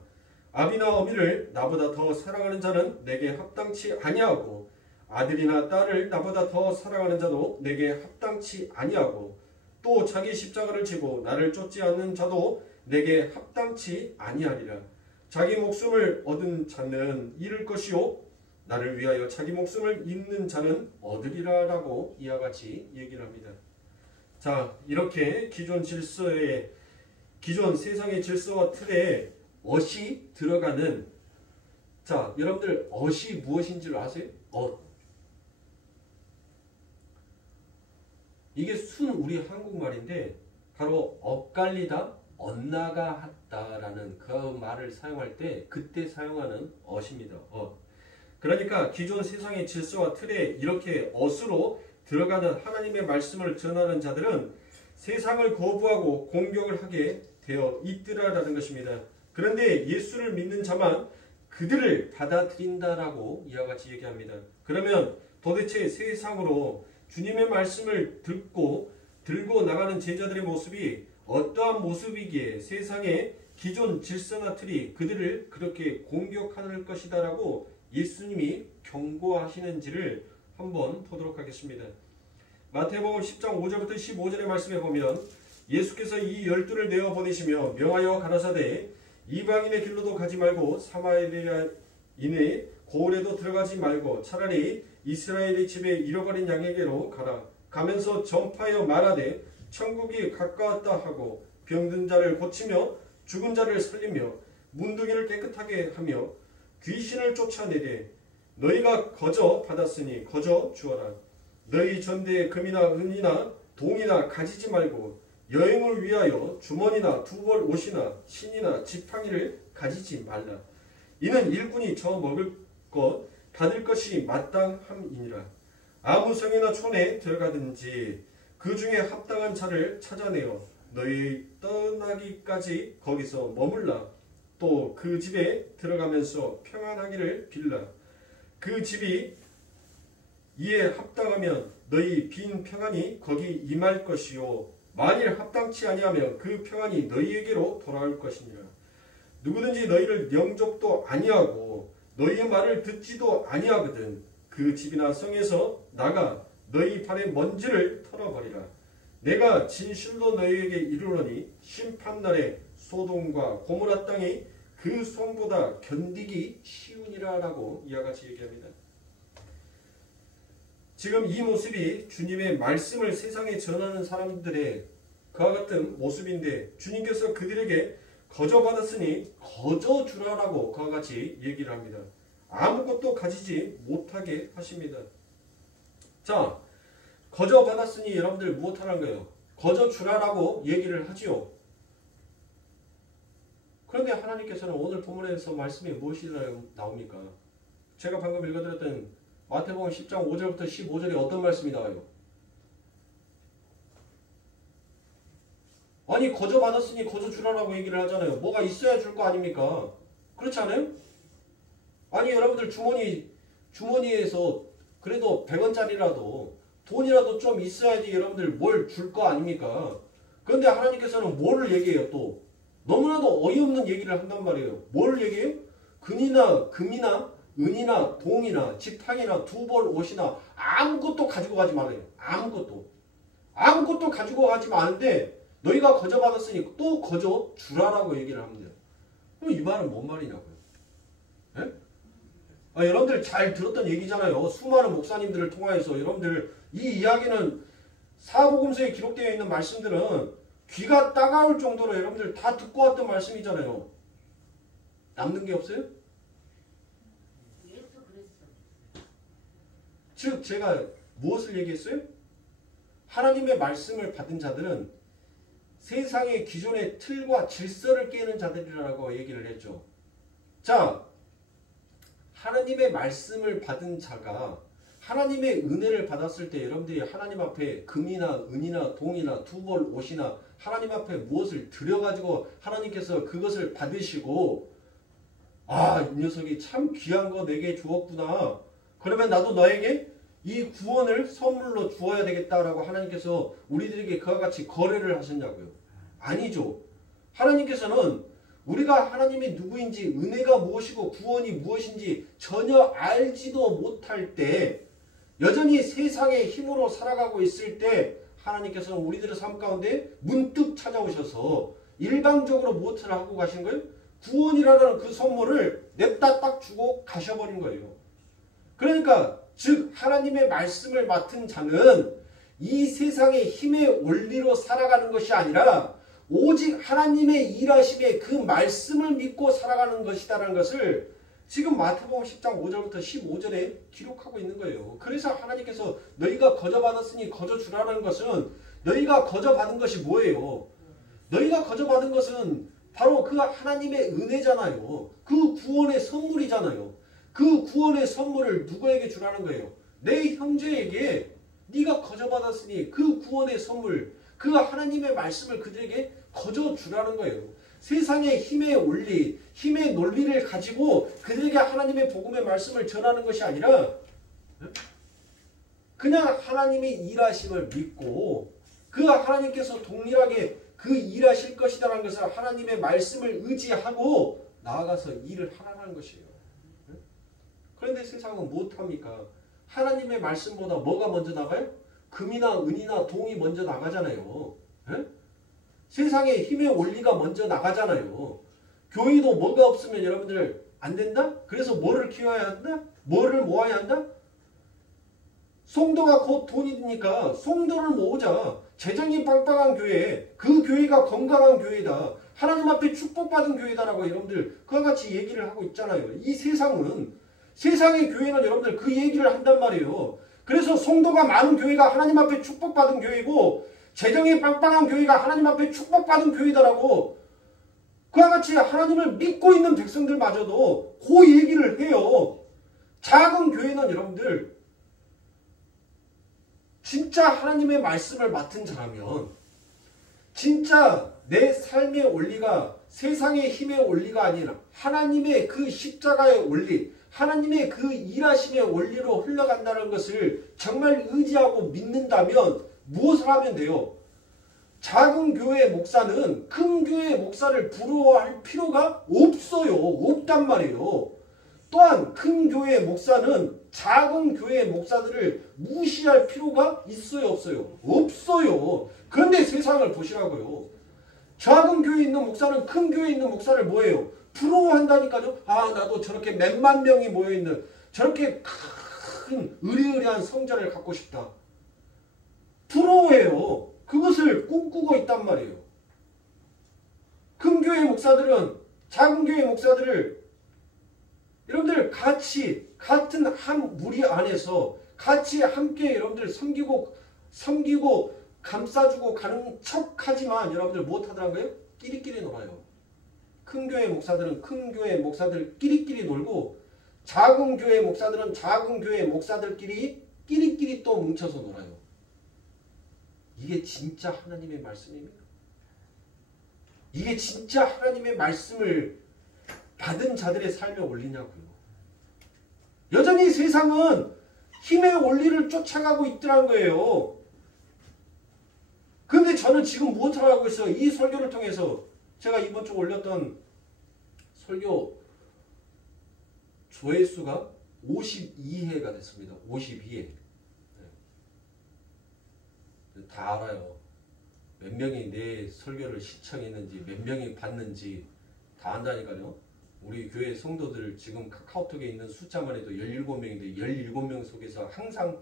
아비나 어미를 나보다 더 사랑하는 자는 내게 합당치 아니하고 아들이나 딸을 나보다 더 사랑하는 자도 내게 합당치 아니하고 또 자기 십자가를 지고 나를 쫓지 않는 자도 내게 합당치 아니하리라. 자기 목숨을 얻은 자는 잃을 것이요 나를 위하여 자기 목숨을 잃는 자는 얻으리라 라고 이와 같이 얘기를 합니다. 자, 이렇게 기존 세상의 질서와 틀에 엇이 들어가는, 자, 여러분들 엇이 무엇인 줄 아세요? 엇. 이게 순 우리 한국말인데 바로 엇갈리다, 엇나가다라는 그 말을 사용할 때 그때 사용하는 엇입니다. 엇. 그러니까 기존 세상의 질서와 틀에 이렇게 엇으로 들어가는 하나님의 말씀을 전하는 자들은 세상을 거부하고 공격을 하게 되어 있더라라는 것입니다. 그런데 예수를 믿는 자만 그들을 받아들인다라고 이와 같이 얘기합니다. 그러면 도대체 세상으로 주님의 말씀을 들고 나가는 제자들의 모습이 어떠한 모습이기에 세상의 기존 질서나 틀이 그들을 그렇게 공격할 것이다라고 예수님이 경고하시는지를 한번 보도록 하겠습니다. 마태복음 10장 5절부터 15절의 말씀에 보면 예수께서 이 12를 내어 보내시며 명하여 가라사대 이방인의 길로도 가지 말고 사마리아인의 고을에도 들어가지 말고 차라리 이스라엘의 집에 잃어버린 양에게로 가라. 가면서 전파하여 말하되 천국이 가까웠다 하고 병든 자를 고치며 죽은 자를 살리며 문둥이를 깨끗하게 하며 귀신을 쫓아내되 너희가 거저 받았으니 거저 주어라. 너희 전대에 금이나 은이나 동이나 가지지 말고 여행을 위하여 주머니나 두 벌 옷이나 신이나 지팡이를 가지지 말라. 이는 일꾼이 저 먹을 것 받을 것이 마땅함이니라. 아무 성이나 촌에 들어가든지 그 중에 합당한 자를 찾아내어 너희 떠나기까지 거기서 머물라. 또 그 집에 들어가면서 평안하기를 빌라. 그 집이 이에 합당하면 너희 빈 평안이 거기 임할 것이요 만일 합당치 아니하면 그 평안이 너희에게로 돌아올 것이니라. 누구든지 너희를 영접도 아니하고 너희의 말을 듣지도 아니하거든 그 집이나 성에서 나가 너희 발의 먼지를 털어버리라. 내가 진실로 너희에게 이르노니 심판날에 소돔과 고모라 땅이 그 성보다 견디기 쉬우니라 라고 이와 같이 얘기합니다. 지금 이 모습이 주님의 말씀을 세상에 전하는 사람들의 그와 같은 모습인데 주님께서 그들에게 거저 받았으니 거저 주라라고 그와 같이 얘기를 합니다. 아무것도 가지지 못하게 하십니다. 자, 거저 받았으니 여러분들 무엇하라는 거예요? 거저 주라라고 얘기를 하지요. 그런데 하나님께서는 오늘 본문에서 말씀이 무엇이 나옵니까? 제가 방금 읽어드렸던 마태복음 10장 5절부터 15절에 어떤 말씀이 나와요? 아니 거저 받았으니 거저 주라라고 얘기를 하잖아요. 뭐가 있어야 줄 거 아닙니까? 그렇지 않아요? 아니 여러분들 주머니에서 그래도 100원짜리라도 돈이라도 좀 있어야지 여러분들 뭘 줄 거 아닙니까? 그런데 하나님께서는 뭐를 얘기해요 또? 너무나도 어이없는 얘기를 한단 말이에요. 뭘 얘기해요? 금이나 은이나 동이나 지팡이나 두 벌 옷이나 아무것도 가지고 가지 말아요. 아무것도 가지고 가지 마는데 너희가 거저 받았으니 또 거저 주라라고 얘기를 합니다. 그럼 이 말은 뭔 말이냐고요? 예? 여러분들 잘 들었던 얘기잖아요. 수많은 목사님들을 통하여서 여러분들 이 이야기는 사복음서에 기록되어 있는 말씀들은 귀가 따가울 정도로 여러분들 다 듣고 왔던 말씀이잖아요. 남는 게 없어요? 즉 제가 무엇을 얘기했어요? 하나님의 말씀을 받은 자들은 세상의 기존의 틀과 질서를 깨는 자들이라고 얘기를 했죠. 자, 하나님의 말씀을 받은 자가 하나님의 은혜를 받았을 때 여러분들이 하나님 앞에 금이나 은이나 동이나 두 벌 옷이나 하나님 앞에 무엇을 드려가지고 하나님께서 그것을 받으시고 아, 이 녀석이 참 귀한 거 내게 주었구나. 그러면 나도 너에게 이 구원을 선물로 주어야 되겠다라고 하나님께서 우리들에게 그와 같이 거래를 하셨냐고요. 아니죠. 하나님께서는 우리가 하나님이 누구인지 은혜가 무엇이고 구원이 무엇인지 전혀 알지도 못할 때 여전히 세상의 힘으로 살아가고 있을 때 하나님께서는 우리들의 삶 가운데 문득 찾아오셔서 일방적으로 무엇을 하고 가신 거예요? 구원이라는 그 선물을 냅다 딱 주고 가셔버린 거예요. 그러니까 즉 하나님의 말씀을 맡은 자는 이 세상의 힘의 원리로 살아가는 것이 아니라 오직 하나님의 일하심에 그 말씀을 믿고 살아가는 것이다라는 것을 지금 마태복음 10장 5절부터 15절에 기록하고 있는 거예요. 그래서 하나님께서 너희가 거저 받았으니 거저 주라는 것은 너희가 거저 받은 것이 뭐예요? 너희가 거저 받은 것은 바로 그 하나님의 은혜잖아요. 그 구원의 선물이잖아요. 그 구원의 선물을 누구에게 주라는 거예요? 내 형제에게 네가 거저 받았으니 그 구원의 선물, 그 하나님의 말씀을 그들에게 거저 주라는 거예요. 세상의 힘의 원리, 힘의 논리를 가지고 그들에게 하나님의 복음의 말씀을 전하는 것이 아니라 그냥 하나님의 일하심을 믿고 그 하나님께서 동일하게 그 일하실 것이라는 것을 하나님의 말씀을 의지하고 나아가서 일을 하라는 것이에요. 그런데 세상은 무엇합니까? 하나님의 말씀보다 뭐가 먼저 나가요? 금이나 은이나 동이 먼저 나가잖아요. 세상의 힘의 원리가 먼저 나가잖아요. 교회도 뭐가 없으면 여러분들 안 된다? 그래서 뭐를 키워야 한다? 뭐를 모아야 한다? 성도가 곧 돈이 되니까 성도를 모으자. 재정이 빵빵한 교회, 그 교회가 건강한 교회다. 하나님 앞에 축복받은 교회다라고 여러분들 그와 같이 얘기를 하고 있잖아요. 이 세상은, 세상의 교회는 여러분들 그 얘기를 한단 말이에요. 그래서 성도가 많은 교회가 하나님 앞에 축복받은 교회고 재정이 빵빵한 교회가 하나님 앞에 축복받은 교회다라고 그와 같이 하나님을 믿고 있는 백성들마저도 그 얘기를 해요. 작은 교회는 여러분들 진짜 하나님의 말씀을 맡은 자라면 진짜 내 삶의 원리가 세상의 힘의 원리가 아니라 하나님의 그 십자가의 원리, 하나님의 그 일하심의 원리로 흘러간다는 것을 정말 의지하고 믿는다면 무엇을 하면 돼요? 작은 교회 목사는 큰 교회 목사를 부러워할 필요가 없어요. 없단 말이에요. 또한 큰 교회 목사는 작은 교회 목사들을 무시할 필요가 있어요? 없어요? 없어요. 그런데 세상을 보시라고요. 작은 교회에 있는 목사는 큰 교회에 있는 목사를 뭐예요? 부러워한다니까요. 아, 나도 저렇게 몇만 명이 모여있는 저렇게 큰 의리의리한 성전을 갖고 싶다. 부러워해요. 그것을 꿈꾸고 있단 말이에요. 큰 교회 목사들은 작은 교회 목사들을 여러분들 같이 같은 한 무리 안에서 같이 함께 여러분들 섬기고 감싸주고 가는 척하지만 여러분들 무엇하더란 거예요? 끼리끼리 놀아요. 큰 교회 목사들은 큰 교회 목사들 끼리끼리 놀고 작은 교회 목사들은 작은 교회 목사들끼리 끼리끼리 또 뭉쳐서 놀아요. 이게 진짜 하나님의 말씀입니다. 이게 진짜 하나님의 말씀을 받은 자들의 삶에 올리냐고요. 여전히 세상은 힘의 원리를 쫓아가고 있더란 거예요. 그런데 저는 지금 무엇을 하고 있어요? 이 설교를 통해서 제가 이번 주 올렸던 설교 조회수가 52회가 됐습니다. 52회. 다 알아요. 몇 명이 내 설교를 시청했는지 몇 명이 봤는지 다 안다니까요. 우리 교회 성도들 지금 카카오톡에 있는 숫자만 해도 17명인데 17명 속에서 항상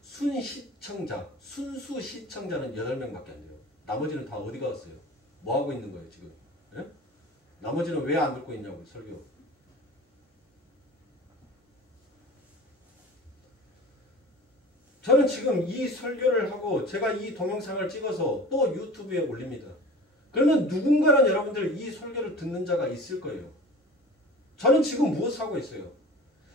순시청자, 순수 시청자는 8명밖에 안 돼요. 나머지는 다 어디 갔어요? 뭐 하고 있는 거예요 지금? 예? 나머지는 왜 안 듣고 있냐고요 설교. 저는 지금 이 설교를 하고 제가 이 동영상을 찍어서 또 유튜브에 올립니다. 그러면 누군가는 여러분들 이 설교를 듣는 자가 있을 거예요. 저는 지금 무엇을 하고 있어요?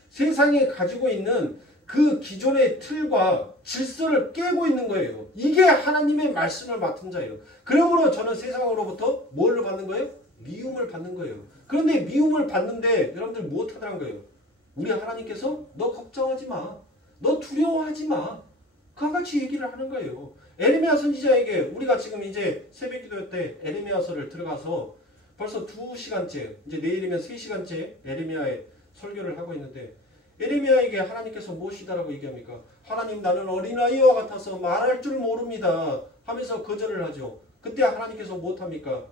세상이 가지고 있는 그 기존의 틀과 질서를 깨고 있는 거예요. 이게 하나님의 말씀을 맡은 자예요. 그러므로 저는 세상으로부터 뭘 받는 거예요? 미움을 받는 거예요. 그런데 미움을 받는데 여러분들 무엇하더란 거예요? 우리 하나님께서 너 걱정하지 마. 너 두려워하지 마. 그와 같이 얘기를 하는 거예요. 에레미야 선지자에게 우리가 지금 이제 새벽기도 때 에레미야서를 들어가서 벌써 2시간째, 이제 내일이면 3시간째 에레미야의 설교를 하고 있는데 에레미야에게 하나님께서 무엇이다라고 얘기합니까? 하나님 나는 어린아이와 같아서 말할 줄 모릅니다 하면서 거절을 하죠. 그때 하나님께서 무엇합니까?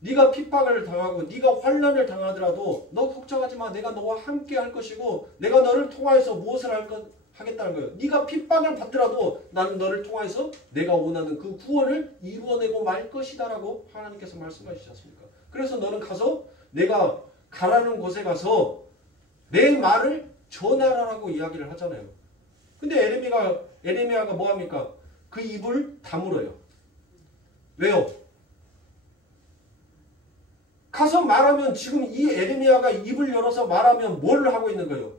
네가 핍박을 당하고 네가 환난을 당하더라도 너 걱정하지 마. 내가 너와 함께 할 것이고 내가 너를 통하여서 무엇을 하겠다는 거예요. 네가 핍박을 받더라도 나는 너를 통하여서 내가 원하는 그 구원을 이루어내고 말 것이다 라고 하나님께서 말씀하시지 않습니까? 그래서 너는 가서 내가 가라는 곳에 가서 내 말을 전하라라고 이야기를 하잖아요. 근데 에레미야가 뭐합니까? 그 입을 다물어요. 왜요? 가서 말하면 지금 이 에레미야가 입을 열어서 말하면 뭘 하고 있는 거예요?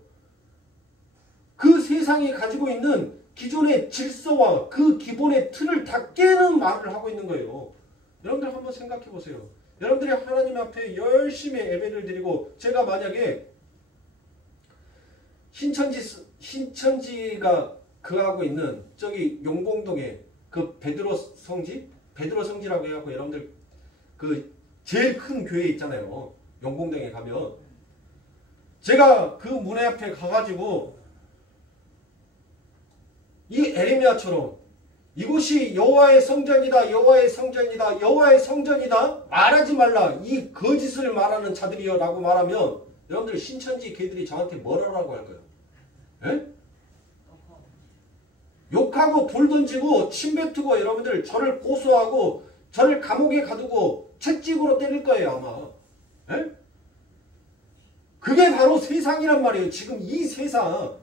그 세상이 가지고 있는 기존의 질서와 그 기본의 틀을 다 깨는 말을 하고 있는 거예요. 여러분들 한번 생각해 보세요. 여러분들이 하나님 앞에 열심히 예배를 드리고 제가 만약에 신천지가 그하고 있는 저기 용봉동에 그 베드로 성지라고 해갖고 여러분들 그 제일 큰 교회 있잖아요. 용봉동에 가면 제가 그 문에 앞에 가가지고 이 에레미야처럼 이곳이 여호와의 성전이다, 여호와의 성전이다, 여호와의 성전이다 말하지 말라 이 거짓을 말하는 자들이여 라고 말하면 여러분들 신천지 걔들이 저한테 뭐라고 할까요? 예? 욕하고 돌 던지고 침 뱉고 여러분들 저를 고소하고 저를 감옥에 가두고 채찍으로 때릴 거예요 아마. 예? 그게 바로 세상이란 말이에요. 지금 이 세상.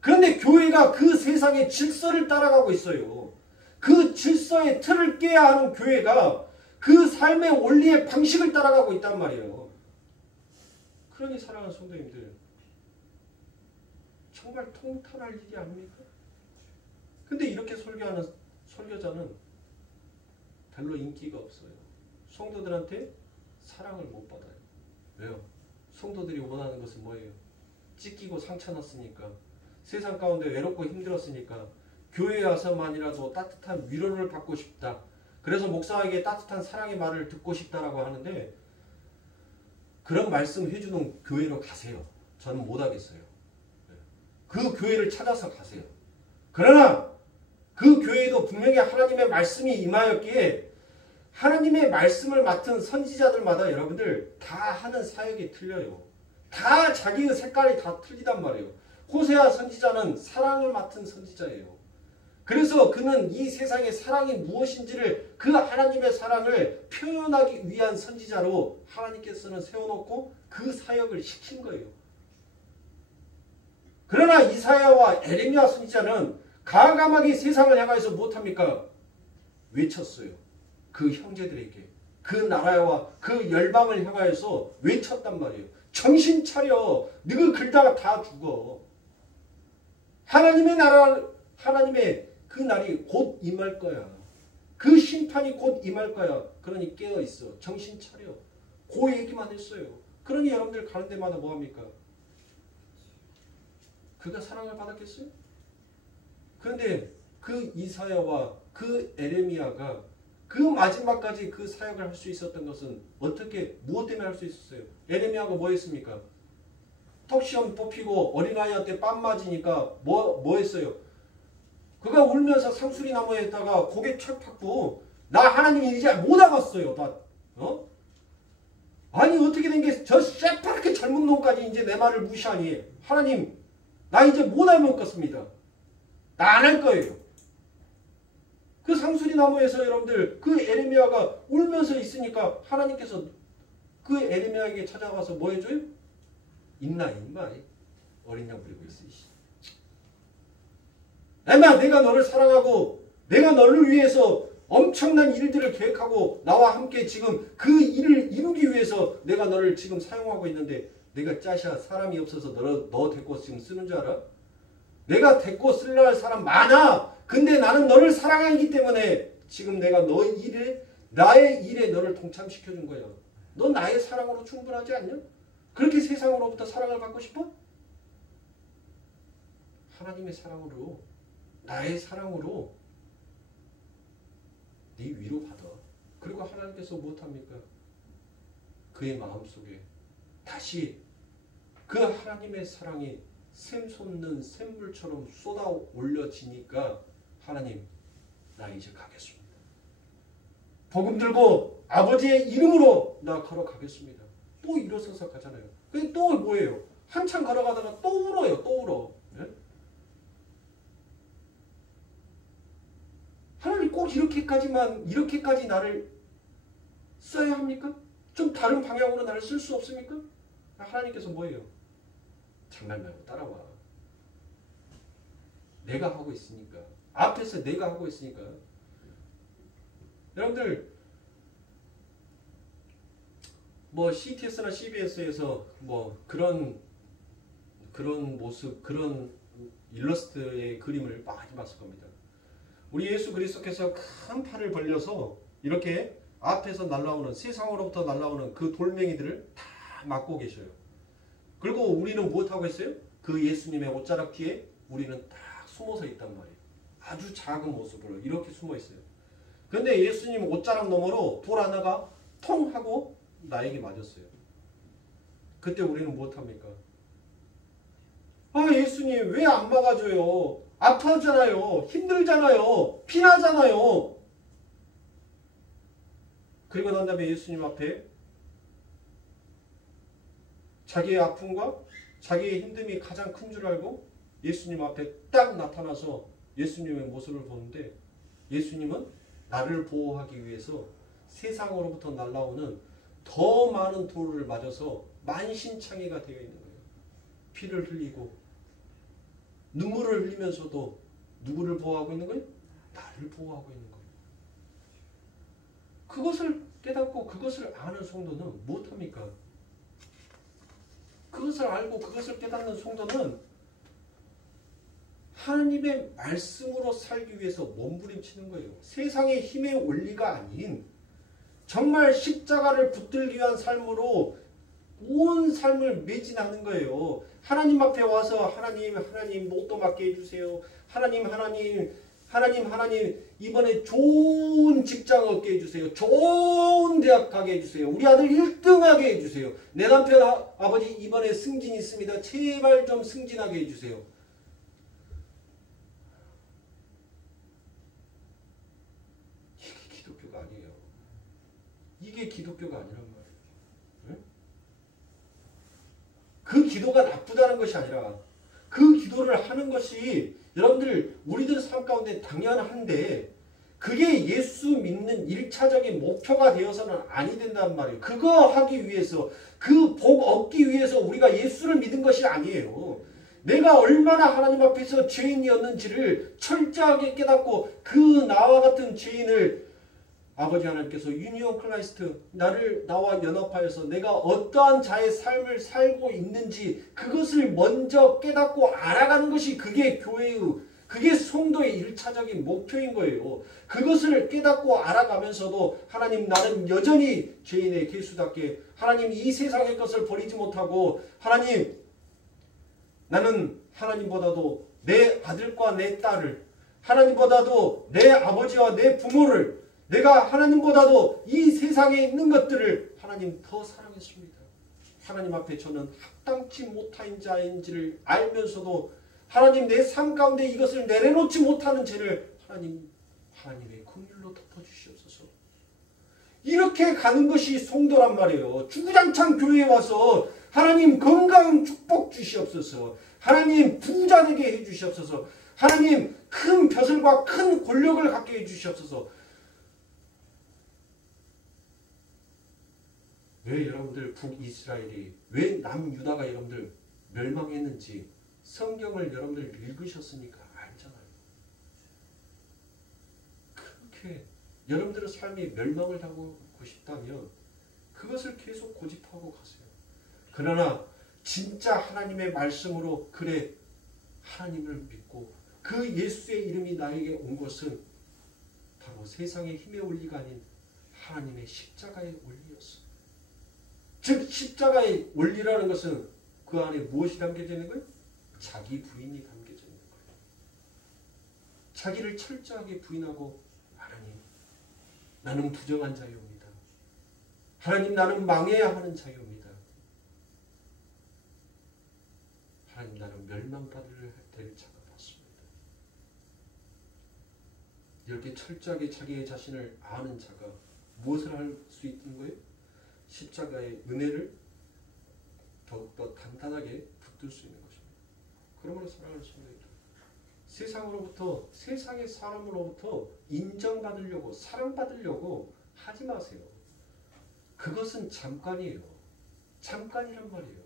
그런데 교회가 그 세상의 질서를 따라가고 있어요. 그 질서의 틀을 깨야 하는 교회가 그 삶의 원리의 방식을 따라가고 있단 말이에요. 그러니 사랑하는 성도님들, 정말 통탄할 일이 아닙니까? 근데 이렇게 설교하는 설교자는 별로 인기가 없어요. 성도들한테 사랑을 못 받아요. 왜요? 성도들이 원하는 것은 뭐예요? 찢기고 상처 났으니까, 세상 가운데 외롭고 힘들었으니까 교회에 와서만이라도 따뜻한 위로를 받고 싶다. 그래서 목사에게 따뜻한 사랑의 말을 듣고 싶다라고 하는데, 그런 말씀 해주는 교회로 가세요. 저는 못하겠어요. 그 교회를 찾아서 가세요. 그러나 그 교회도 분명히 하나님의 말씀이 임하였기에 하나님의 말씀을 맡은 선지자들마다 여러분들 다 하는 사역이 틀려요. 다 자기의 색깔이 다 틀리단 말이에요. 호세아 선지자는 사랑을 맡은 선지자예요. 그래서 그는 이 세상의 사랑이 무엇인지를, 그 하나님의 사랑을 표현하기 위한 선지자로 하나님께서는 세워놓고 그 사역을 시킨 거예요. 그러나 이사야와 에레미야 선지자는 과감하게 세상을 향해서 못합니까? 외쳤어요. 그 형제들에게, 그 나라와 그 열방을 향하여서 외쳤단 말이에요. 정신 차려. 너희 긁다가 다 죽어. 하나님의 나라, 하나님의 그 날이 곧 임할 거야. 그 심판이 곧 임할 거야. 그러니 깨어있어. 정신 차려. 그 얘기만 했어요. 그러니 여러분들 가는 데마다 뭐합니까? 그가 사랑을 받았겠어요? 그런데 그 이사야와 그 에레미야가 그 마지막까지 그 사역을 할 수 있었던 것은 어떻게, 무엇 때문에 할 수 있었어요? 에레미야가 뭐 했습니까? 턱시험 뽑히고 어린아이한테 뺨 맞으니까 뭐 했어요? 그가 울면서 상수리 나무에다가 고개 척 팍고, 나 하나님이 이제 못 알았어요. 아니 어떻게 된 게 저 새파랗게 젊은 놈까지 이제 내 말을 무시하니, 하나님 나 이제 못 알먹겠습니다. 나 안 할 거예요. 그 상수리 나무에서 여러분들 그 에레미야가 울면서 있으니까 하나님께서 그 에레미야에게 찾아가서 뭐 해줘요? 임마 어린 양 부리고 있어. 에마, 내가 너를 사랑하고 내가 너를 위해서 엄청난 일들을 계획하고 나와 함께 지금 그 일을 이루기 위해서 내가 너를 지금 사용하고 있는데, 내가 짜샤 사람이 없어서 너 데리고 지금 쓰는 줄 알아? 내가 데리고 쓸라 할 사람 많아. 근데 나는 너를 사랑하기 때문에 지금 내가 너의 일에, 나의 일에 너를 동참시켜준 거야. 너 나의 사랑으로 충분하지 않냐? 그렇게 세상으로부터 사랑을 받고 싶어? 하나님의 사랑으로, 나의 사랑으로 네 위로받아. 그리고 하나님께서 무엇합니까? 그의 마음속에 다시 그 하나님의 사랑이 샘솟는 샘물처럼 쏟아 올려지니까, 하나님 나 이제 가겠습니다. 복음 들고 아버지의 이름으로 나 걸어가겠습니다. 또 일어서서 가잖아요. 그게 또 뭐예요? 한참 걸어가다가 또 울어요. 또 울어. 네? 하나님 꼭 이렇게까지 나를 써야 합니까? 좀 다른 방향으로 나를 쓸 수 없습니까? 하나님께서 뭐예요? 장난 말고 따라와. 내가 하고 있으니까. 앞에서 내가 하고 있으니까. 여러분들 뭐 CTS나 CBS에서 뭐 그런 모습, 그런 일러스트의 그림을 많이 봤을 겁니다. 우리 예수 그리스도께서 큰 팔을 벌려서 이렇게 앞에서 날아오는, 세상으로부터 날아오는 그 돌멩이들을 다 막고 계셔요. 그리고 우리는 무엇하고 있어요? 그 예수님의 옷자락 뒤에 우리는 딱 숨어서 있단 말이에요. 아주 작은 모습으로 이렇게 숨어 있어요. 그런데 예수님 옷자락 너머로 돌 하나가 통 하고 나에게 맞았어요. 그때 우리는 무엇합니까? 아, 예수님 왜 안 막아줘요? 아파하잖아요. 힘들잖아요. 피나잖아요. 그리고 난 다음에 예수님 앞에 자기의 아픔과 자기의 힘듦이 가장 큰 줄 알고 예수님 앞에 딱 나타나서 예수님의 모습을 보는데 예수님은 나를 보호하기 위해서 세상으로부터 날아오는 더 많은 돌을 맞아서 만신창이가 되어 있는 거예요. 피를 흘리고 눈물을 흘리면서도 누구를 보호하고 있는 거예요? 나를 보호하고 있는 거예요. 그것을 깨닫고 그것을 아는 성도는 못합니까? 그것을 알고 그것을 깨닫는 성도는 하나님의 말씀으로 살기 위해서 몸부림치는 거예요. 세상의 힘의 원리가 아닌 정말 십자가를 붙들기 위한 삶으로 온 삶을 매진하는 거예요. 하나님 앞에 와서 하나님 로또 맞게 해주세요. 하나님 이번에 좋은 직장 얻게 해주세요. 좋은 대학 가게 해주세요. 우리 아들 1등하게 해주세요. 내 남편 아버지 이번에 승진 있습니다. 제발 좀 승진하게 해주세요. 이게 기독교가 아니에요. 이게 기독교가 아니란 말이에요. 응? 그 기도가 나쁘다는 것이 아니라 그 기도를 하는 것이 여러분들 우리들 삶 가운데 당연한데 그게 예수 믿는 1차적인 목표가 되어서는 아니 된단 말이에요. 그거 하기 위해서 그 복 얻기 위해서 우리가 예수를 믿은 것이 아니에요. 내가 얼마나 하나님 앞에서 죄인이었는지를 철저하게 깨닫고 그 나와 같은 죄인을 아버지 하나님께서 유니온 클라이스트 나와 연합하여서 내가 어떠한 자의 삶을 살고 있는지 그것을 먼저 깨닫고 알아가는 것이 그게 교회의 그게 성도의 1차적인 목표인 거예요. 그것을 깨닫고 알아가면서도 하나님 나는 여전히 죄인의 개수답게 하나님 이 세상의 것을 버리지 못하고 하나님 나는 하나님보다도 내 아들과 내 딸을 하나님보다도 내 아버지와 내 부모를 내가 하나님보다도 이 세상에 있는 것들을 하나님 더 사랑했습니다. 하나님 앞에 저는 합당치 못한 자인지를 알면서도 하나님 내 삶 가운데 이것을 내려놓지 못하는 죄를 하나님의 긍휼로 덮어주시옵소서. 이렇게 가는 것이 성도란 말이에요. 주구장창 교회에 와서 하나님 건강 축복 주시옵소서. 하나님 부자 되게 해주시옵소서. 하나님 큰 벼슬과 큰 권력을 갖게 해주시옵소서. 왜 여러분들 북이스라엘이 왜 남유다가 여러분들 멸망했는지 성경을 여러분들 읽으셨으니까 알잖아요. 그렇게 여러분들의 삶이 멸망을 당하고 싶다면 그것을 계속 고집하고 가세요. 그러나 진짜 하나님의 말씀으로 그래 하나님을 믿고 그 예수의 이름이 나에게 온 것은 바로 세상의 힘의 원리가 아닌 하나님의 십자가의 원리였어. 즉 십자가의 원리라는 것은 그 안에 무엇이 담겨져 있는 거예요? 자기 부인이 담겨져 있는 거예요. 자기를 철저하게 부인하고 하나님 나는 부정한 자유입니다. 하나님 나는 망해야 하는 자유입니다. 하나님 나는 멸망받을 될 자가 맞습니다. 이렇게 철저하게 자기의 자신을 아는 자가 무엇을 할 수 있는 거예요? 십자가의 은혜를 더욱더 단단하게 붙들 수 있는 것입니다. 그러므로 사랑하는 성도님들, 세상으로부터 세상의 사람으로부터 인정받으려고 사랑받으려고 하지 마세요. 그것은 잠깐이에요. 잠깐이란 말이에요.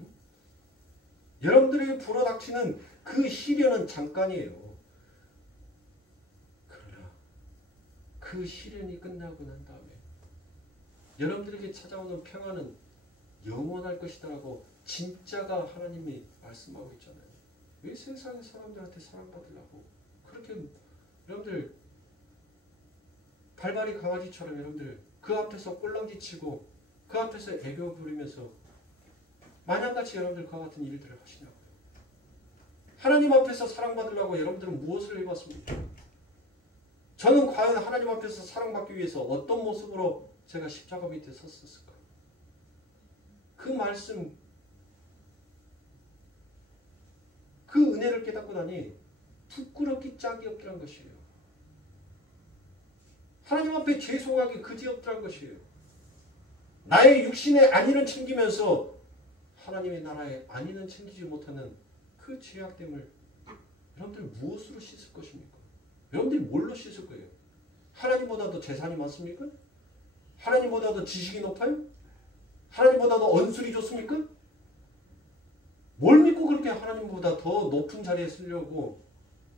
응? 여러분들에게 불어닥치는 그 시련은 잠깐이에요. 그러나 그 시련이 끝나고 난 다음에 여러분들에게 찾아오는 평안은 영원할 것이다라고 진짜가 하나님이 말씀하고 있잖아요. 왜 세상의 사람들한테 사랑받으려고 그렇게 여러분들 발발이 강아지처럼 여러분들 그 앞에서 꼴랑지 치고 그 앞에서 애교 부리면서 마냥같이 여러분들 그와 같은 일들을 하시냐고요. 하나님 앞에서 사랑받으려고 여러분들은 무엇을 해봤습니까? 저는 과연 하나님 앞에서 사랑받기 위해서 어떤 모습으로 제가 십자가 밑에 섰을까요? 그 말씀, 그 은혜를 깨닫고 나니 부끄럽기 짝이 없더란 것이에요. 하나님 앞에 죄송하기 그지없더란 것이에요. 나의 육신의 안위를 챙기면서 하나님의 나라에 안위는 챙기지 못하는 그 죄악됨을 여러분들 무엇으로 씻을 것입니까? 여러분들이 뭘로 씻을 거예요? 하나님보다도 재산이 많습니까? 하나님보다도 지식이 높아요? 하나님보다도 언술이 좋습니까? 뭘 믿고 그렇게 하나님보다 더 높은 자리에 쓰려고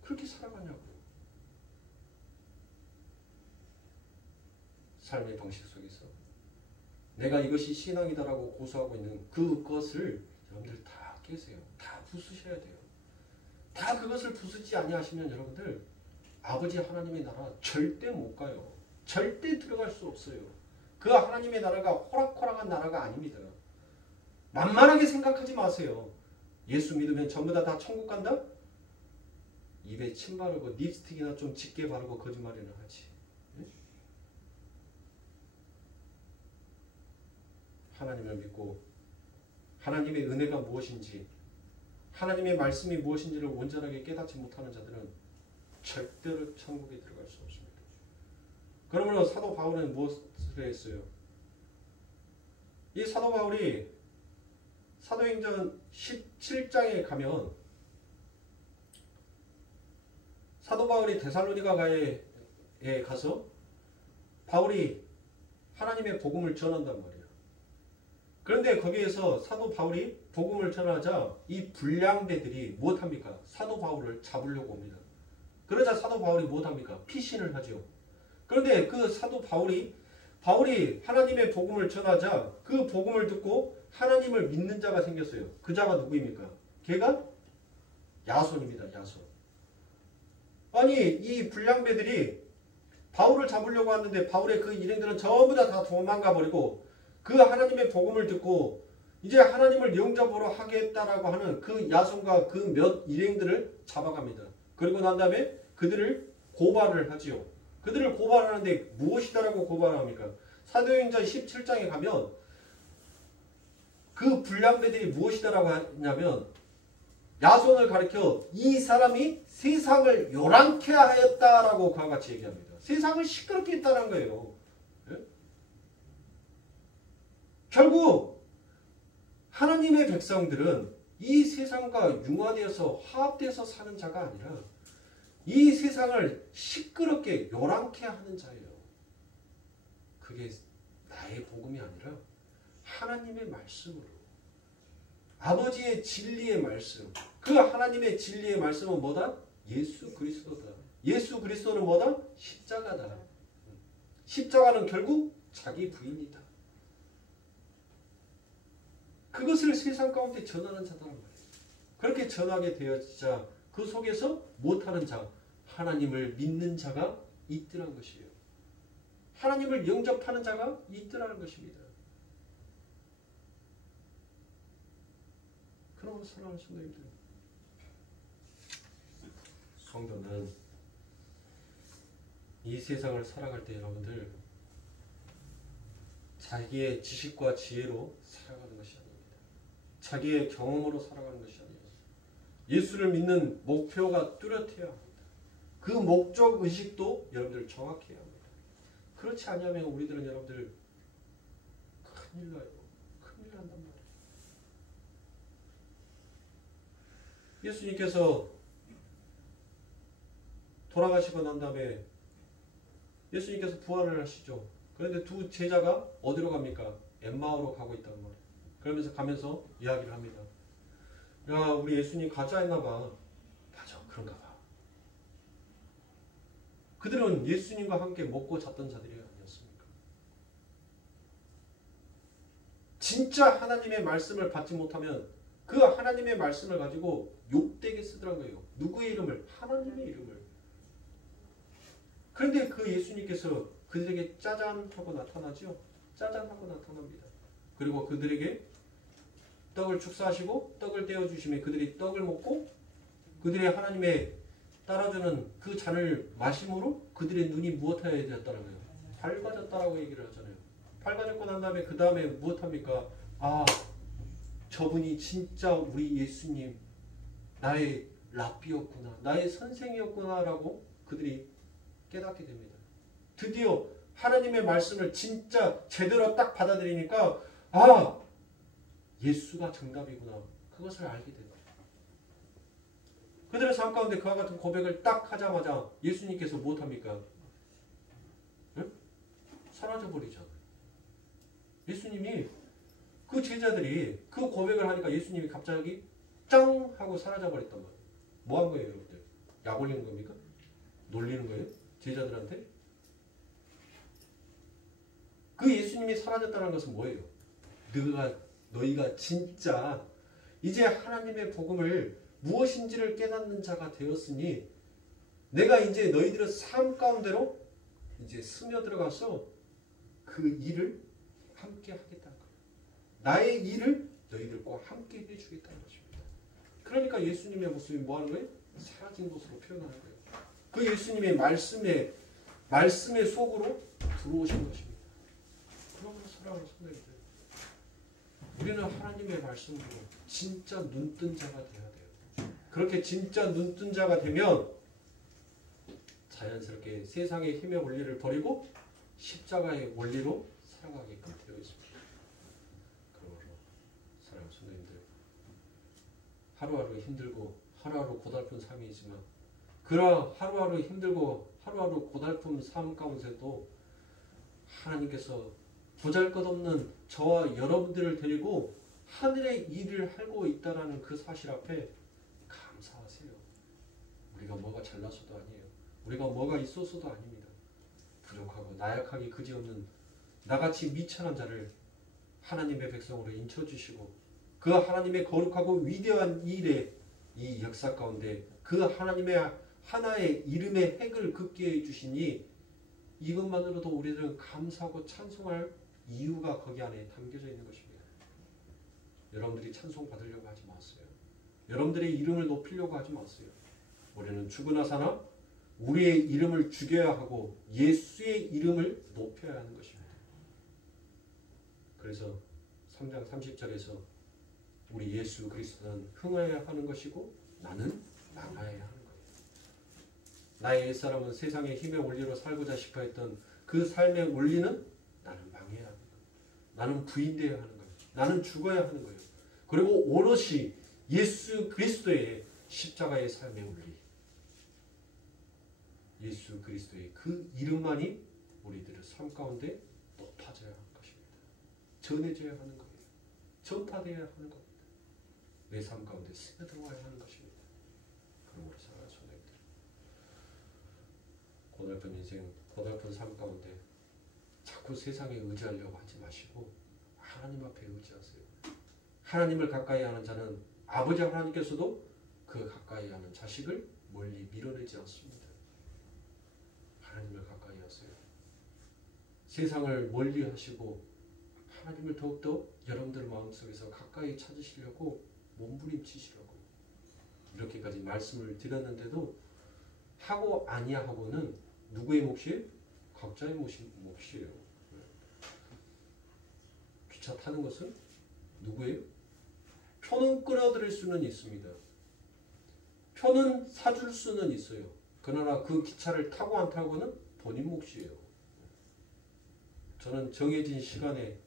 그렇게 살아가냐고요. 삶의 방식 속에서 내가 이것이 신앙이다라고 고수하고 있는 그것을 여러분들 다 깨세요. 다 부수셔야 돼요. 다 그것을 부수지 아니하시면 여러분들 아버지 하나님의 나라 절대 못 가요. 절대 들어갈 수 없어요. 그 하나님의 나라가 호락호락한 나라가 아닙니다. 만만하게 생각하지 마세요. 예수 믿으면 전부 다 천국 간다? 입에 침 바르고 립스틱이나 좀 짙게 바르고 거짓말이나 하지. 네? 하나님을 믿고 하나님의 은혜가 무엇인지 하나님의 말씀이 무엇인지를 온전하게 깨닫지 못하는 자들은 절대로 천국에 들어갈 수 없습니다. 그러므로 사도 바울은 무엇을 했어요? 이 사도 바울이 사도행전 17장에 가면 사도 바울이 데살로니가에 가서 바울이 하나님의 복음을 전한단 말이에요. 그런데 거기에서 사도 바울이 복음을 전하자 이 불량배들이 무엇합니까? 사도 바울을 잡으려고 옵니다. 그러자 사도 바울이 무엇합니까? 피신을 하죠. 그런데 그 사도 바울이 하나님의 복음을 전하자 그 복음을 듣고 하나님을 믿는 자가 생겼어요. 그 자가 누구입니까? 걔가 야손입니다. 야손. 아니 이 불량배들이 바울을 잡으려고 하는데 바울의 그 일행들은 전부 다 도망가 버리고 그 하나님의 복음을 듣고 이제 하나님을 영접으로 하겠다라고 하는 그 야손과 그 몇 일행들을 잡아갑니다. 그리고 난 다음에 그들을 고발을 하지요. 그들을 고발하는데 무엇이다라고 고발합니까? 사도행전 17장에 가면 그 불량배들이 무엇이다라고 하냐면 야손을 가리켜 이 사람이 세상을 요란케 하였다라고 그와 같이 얘기합니다. 세상을 시끄럽게 했다는 거예요. 예? 결국 하나님의 백성들은 이 세상과 융화되어서 화합돼서 사는 자가 아니라 이 세상을 시끄럽게 요란케 하는 자예요. 그게 나의 복음이 아니라 하나님의 말씀으로 아버지의 진리의 말씀 그 하나님의 진리의 말씀은 뭐다? 예수 그리스도다. 예수 그리스도는 뭐다? 십자가다. 십자가는 결국 자기 부인이다. 그것을 세상 가운데 전하는 자다란 말이에요. 그렇게 전하게 되어지자 그 속에서 못하는 자, 하나님을 믿는 자가 있더란 것이에요. 하나님을 영접하는 자가 있더라는 것입니다. 그러면 사랑하는 성도님들, 성도는 이 세상을 살아갈 때 여러분들 자기의 지식과 지혜로 살아가는 것이 아닙니다. 자기의 경험으로 살아가는 것이 아니에요. 예수를 믿는 목표가 뚜렷해야 합니다. 그 목적 의식도 여러분들 정확해야 합니다. 그렇지 않으면 우리들은 여러분들 큰일 나요. 큰일 난단 말이에요. 예수님께서 돌아가시고 난 다음에 예수님께서 부활을 하시죠. 그런데 두 제자가 어디로 갑니까? 엠마오로 가고 있단 말이에요. 그러면서 가면서 이야기를 합니다. 야, 우리 예수님 가짜 했나봐. 맞아, 그런가 봐. 그들은 예수님과 함께 먹고 잤던 자들이 아니었습니까? 진짜 하나님의 말씀을 받지 못하면 그 하나님의 말씀을 가지고 욕되게 쓰더란 거예요. 누구의 이름을? 하나님의 이름을. 그런데 그 예수님께서 그들에게 짜잔 하고 나타나죠. 짜잔 하고 나타납니다. 그리고 그들에게 떡을 축사하시고 떡을 떼어주시면 그들이 떡을 먹고 그들의 하나님의 따라주는 그 잔을 마심으로 그들의 눈이 무엇하여야 되었다는 거예요? 밝아졌다라고 얘기를 하잖아요. 밝아졌고 난 다음에 그 다음에 무엇합니까? 아, 저분이 진짜 우리 예수님 나의 랍비였구나. 나의 선생이었구나 라고 그들이 깨닫게 됩니다. 드디어 하나님의 말씀을 진짜 제대로 딱 받아들이니까 아, 예수가 정답이구나. 그것을 알게 된다. 그들의 삶 가운데 그와 같은 고백을 딱 하자마자 예수님께서 무엇합니까? 응? 사라져버리잖아요. 예수님이 그 제자들이 그 고백을 하니까 예수님이 갑자기 짱 하고 사라져버렸단 말이에요. 뭐 한 거예요, 여러분들? 약 올리는 겁니까? 놀리는 거예요? 제자들한테? 그 예수님이 사라졌다는 것은 뭐예요? 너희가 진짜 이제 하나님의 복음을 무엇인지를 깨닫는 자가 되었으니 내가 이제 너희들의 삶 가운데로 이제 스며들어가서 그 일을 함께 하겠다는 거예요. 나의 일을 너희들과 함께 해주겠다는 것입니다. 그러니까 예수님의 모습이 뭐 하는 거예요? 사라진 것으로 표현하는 거예요. 그 예수님의 말씀의 속으로 들어오신 것입니다. 그러므로 사랑하는 성도님들, 우리는 하나님의 말씀으로 진짜 눈뜬 자가 되어야 돼요. 그렇게 진짜 눈뜬 자가 되면 자연스럽게 세상의 힘의 원리를 버리고 십자가의 원리로 살아가게끔 되어 있습니다. 그러므로 사랑하는 성도님들, 하루하루 힘들고 하루하루 고달픈 삶이지만 그러나 하루하루 힘들고 하루하루 고달픈 삶 가운데도 하나님께서 보잘것없는 저와 여러분들을 데리고 하늘의 일을 하고 있다는 그 사실 앞에 감사하세요. 우리가 뭐가 잘나서도 아니에요. 우리가 뭐가 있어서도 아닙니다. 부족하고 나약하기 그지없는 나같이 미천한 자를 하나님의 백성으로 인쳐주시고 그 하나님의 거룩하고 위대한 일에 이 역사 가운데 그 하나님의 하나의 이름의 핵을 긋게 해주시니 이것만으로도 우리들은 감사하고 찬송할 이유가 거기 안에 담겨져 있는 것입니다. 여러분들이 찬송 받으려고 하지 마세요. 여러분들의 이름을 높이려고 하지 마세요. 우리는 죽으나 사나 우리의 이름을 죽여야 하고 예수의 이름을 높여야 하는 것입니다. 그래서 3장 30절에서 우리 예수 그리스도는 흥하여야 하는 것이고 나는 망하여야 하는 거예요. 나의 옛사람은 세상의 힘의 원리로 살고자 싶어 했던 그 삶의 원리는 나는 망해야 하는 거예요. 나는 부인되어야 하는 거예요. 나는 죽어야 하는 거예요. 그리고 오롯이 예수 그리스도의 십자가의 삶의 원리, 예수 그리스도의 그 이름만이 우리들의 삶 가운데 높아져야 하는 것입니다. 전해져야 하는 거예요. 전파되어야 하는 겁니다. 내 삶 가운데 스며들어와야 하는 것입니다. 그러므로 사랑하는 성도님들, 고달픈 인생, 고달픈 삶 가운데 자꾸 세상에 의지하려고 하지 마시고 하나님 앞에 의지하세요. 하나님을 가까이 하는 자는 아버지 하나님께서도 그 가까이 하는 자식을 멀리 밀어내지 않습니다. 하나님을 가까이 하세요. 세상을 멀리 하시고 하나님을 더욱더 여러분들 마음속에서 가까이 찾으시려고 몸부림치시라고 이렇게까지 말씀을 드렸는데도 하고 아니하고는 누구의 몫이에요? 각자의 몫이에요. 기차 타는 것은 누구예요? 표는 끌어들일 수는 있습니다. 표는 사줄 수는 있어요. 그러나 그 기차를 타고 안 타고는 본인 몫이에요. 저는 정해진 시간에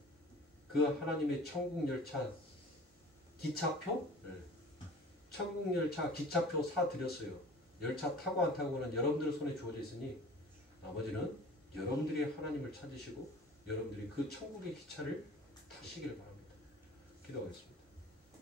그 하나님의 천국열차 기차표? 네. 천국열차 기차표 사드렸어요. 열차 타고 안 타고는 여러분들 손에 주어져 있으니 나머지는 여러분들이 하나님을 찾으시고 여러분들이 그 천국의 기차를 타시길 바랍니다. 기도하겠습니다.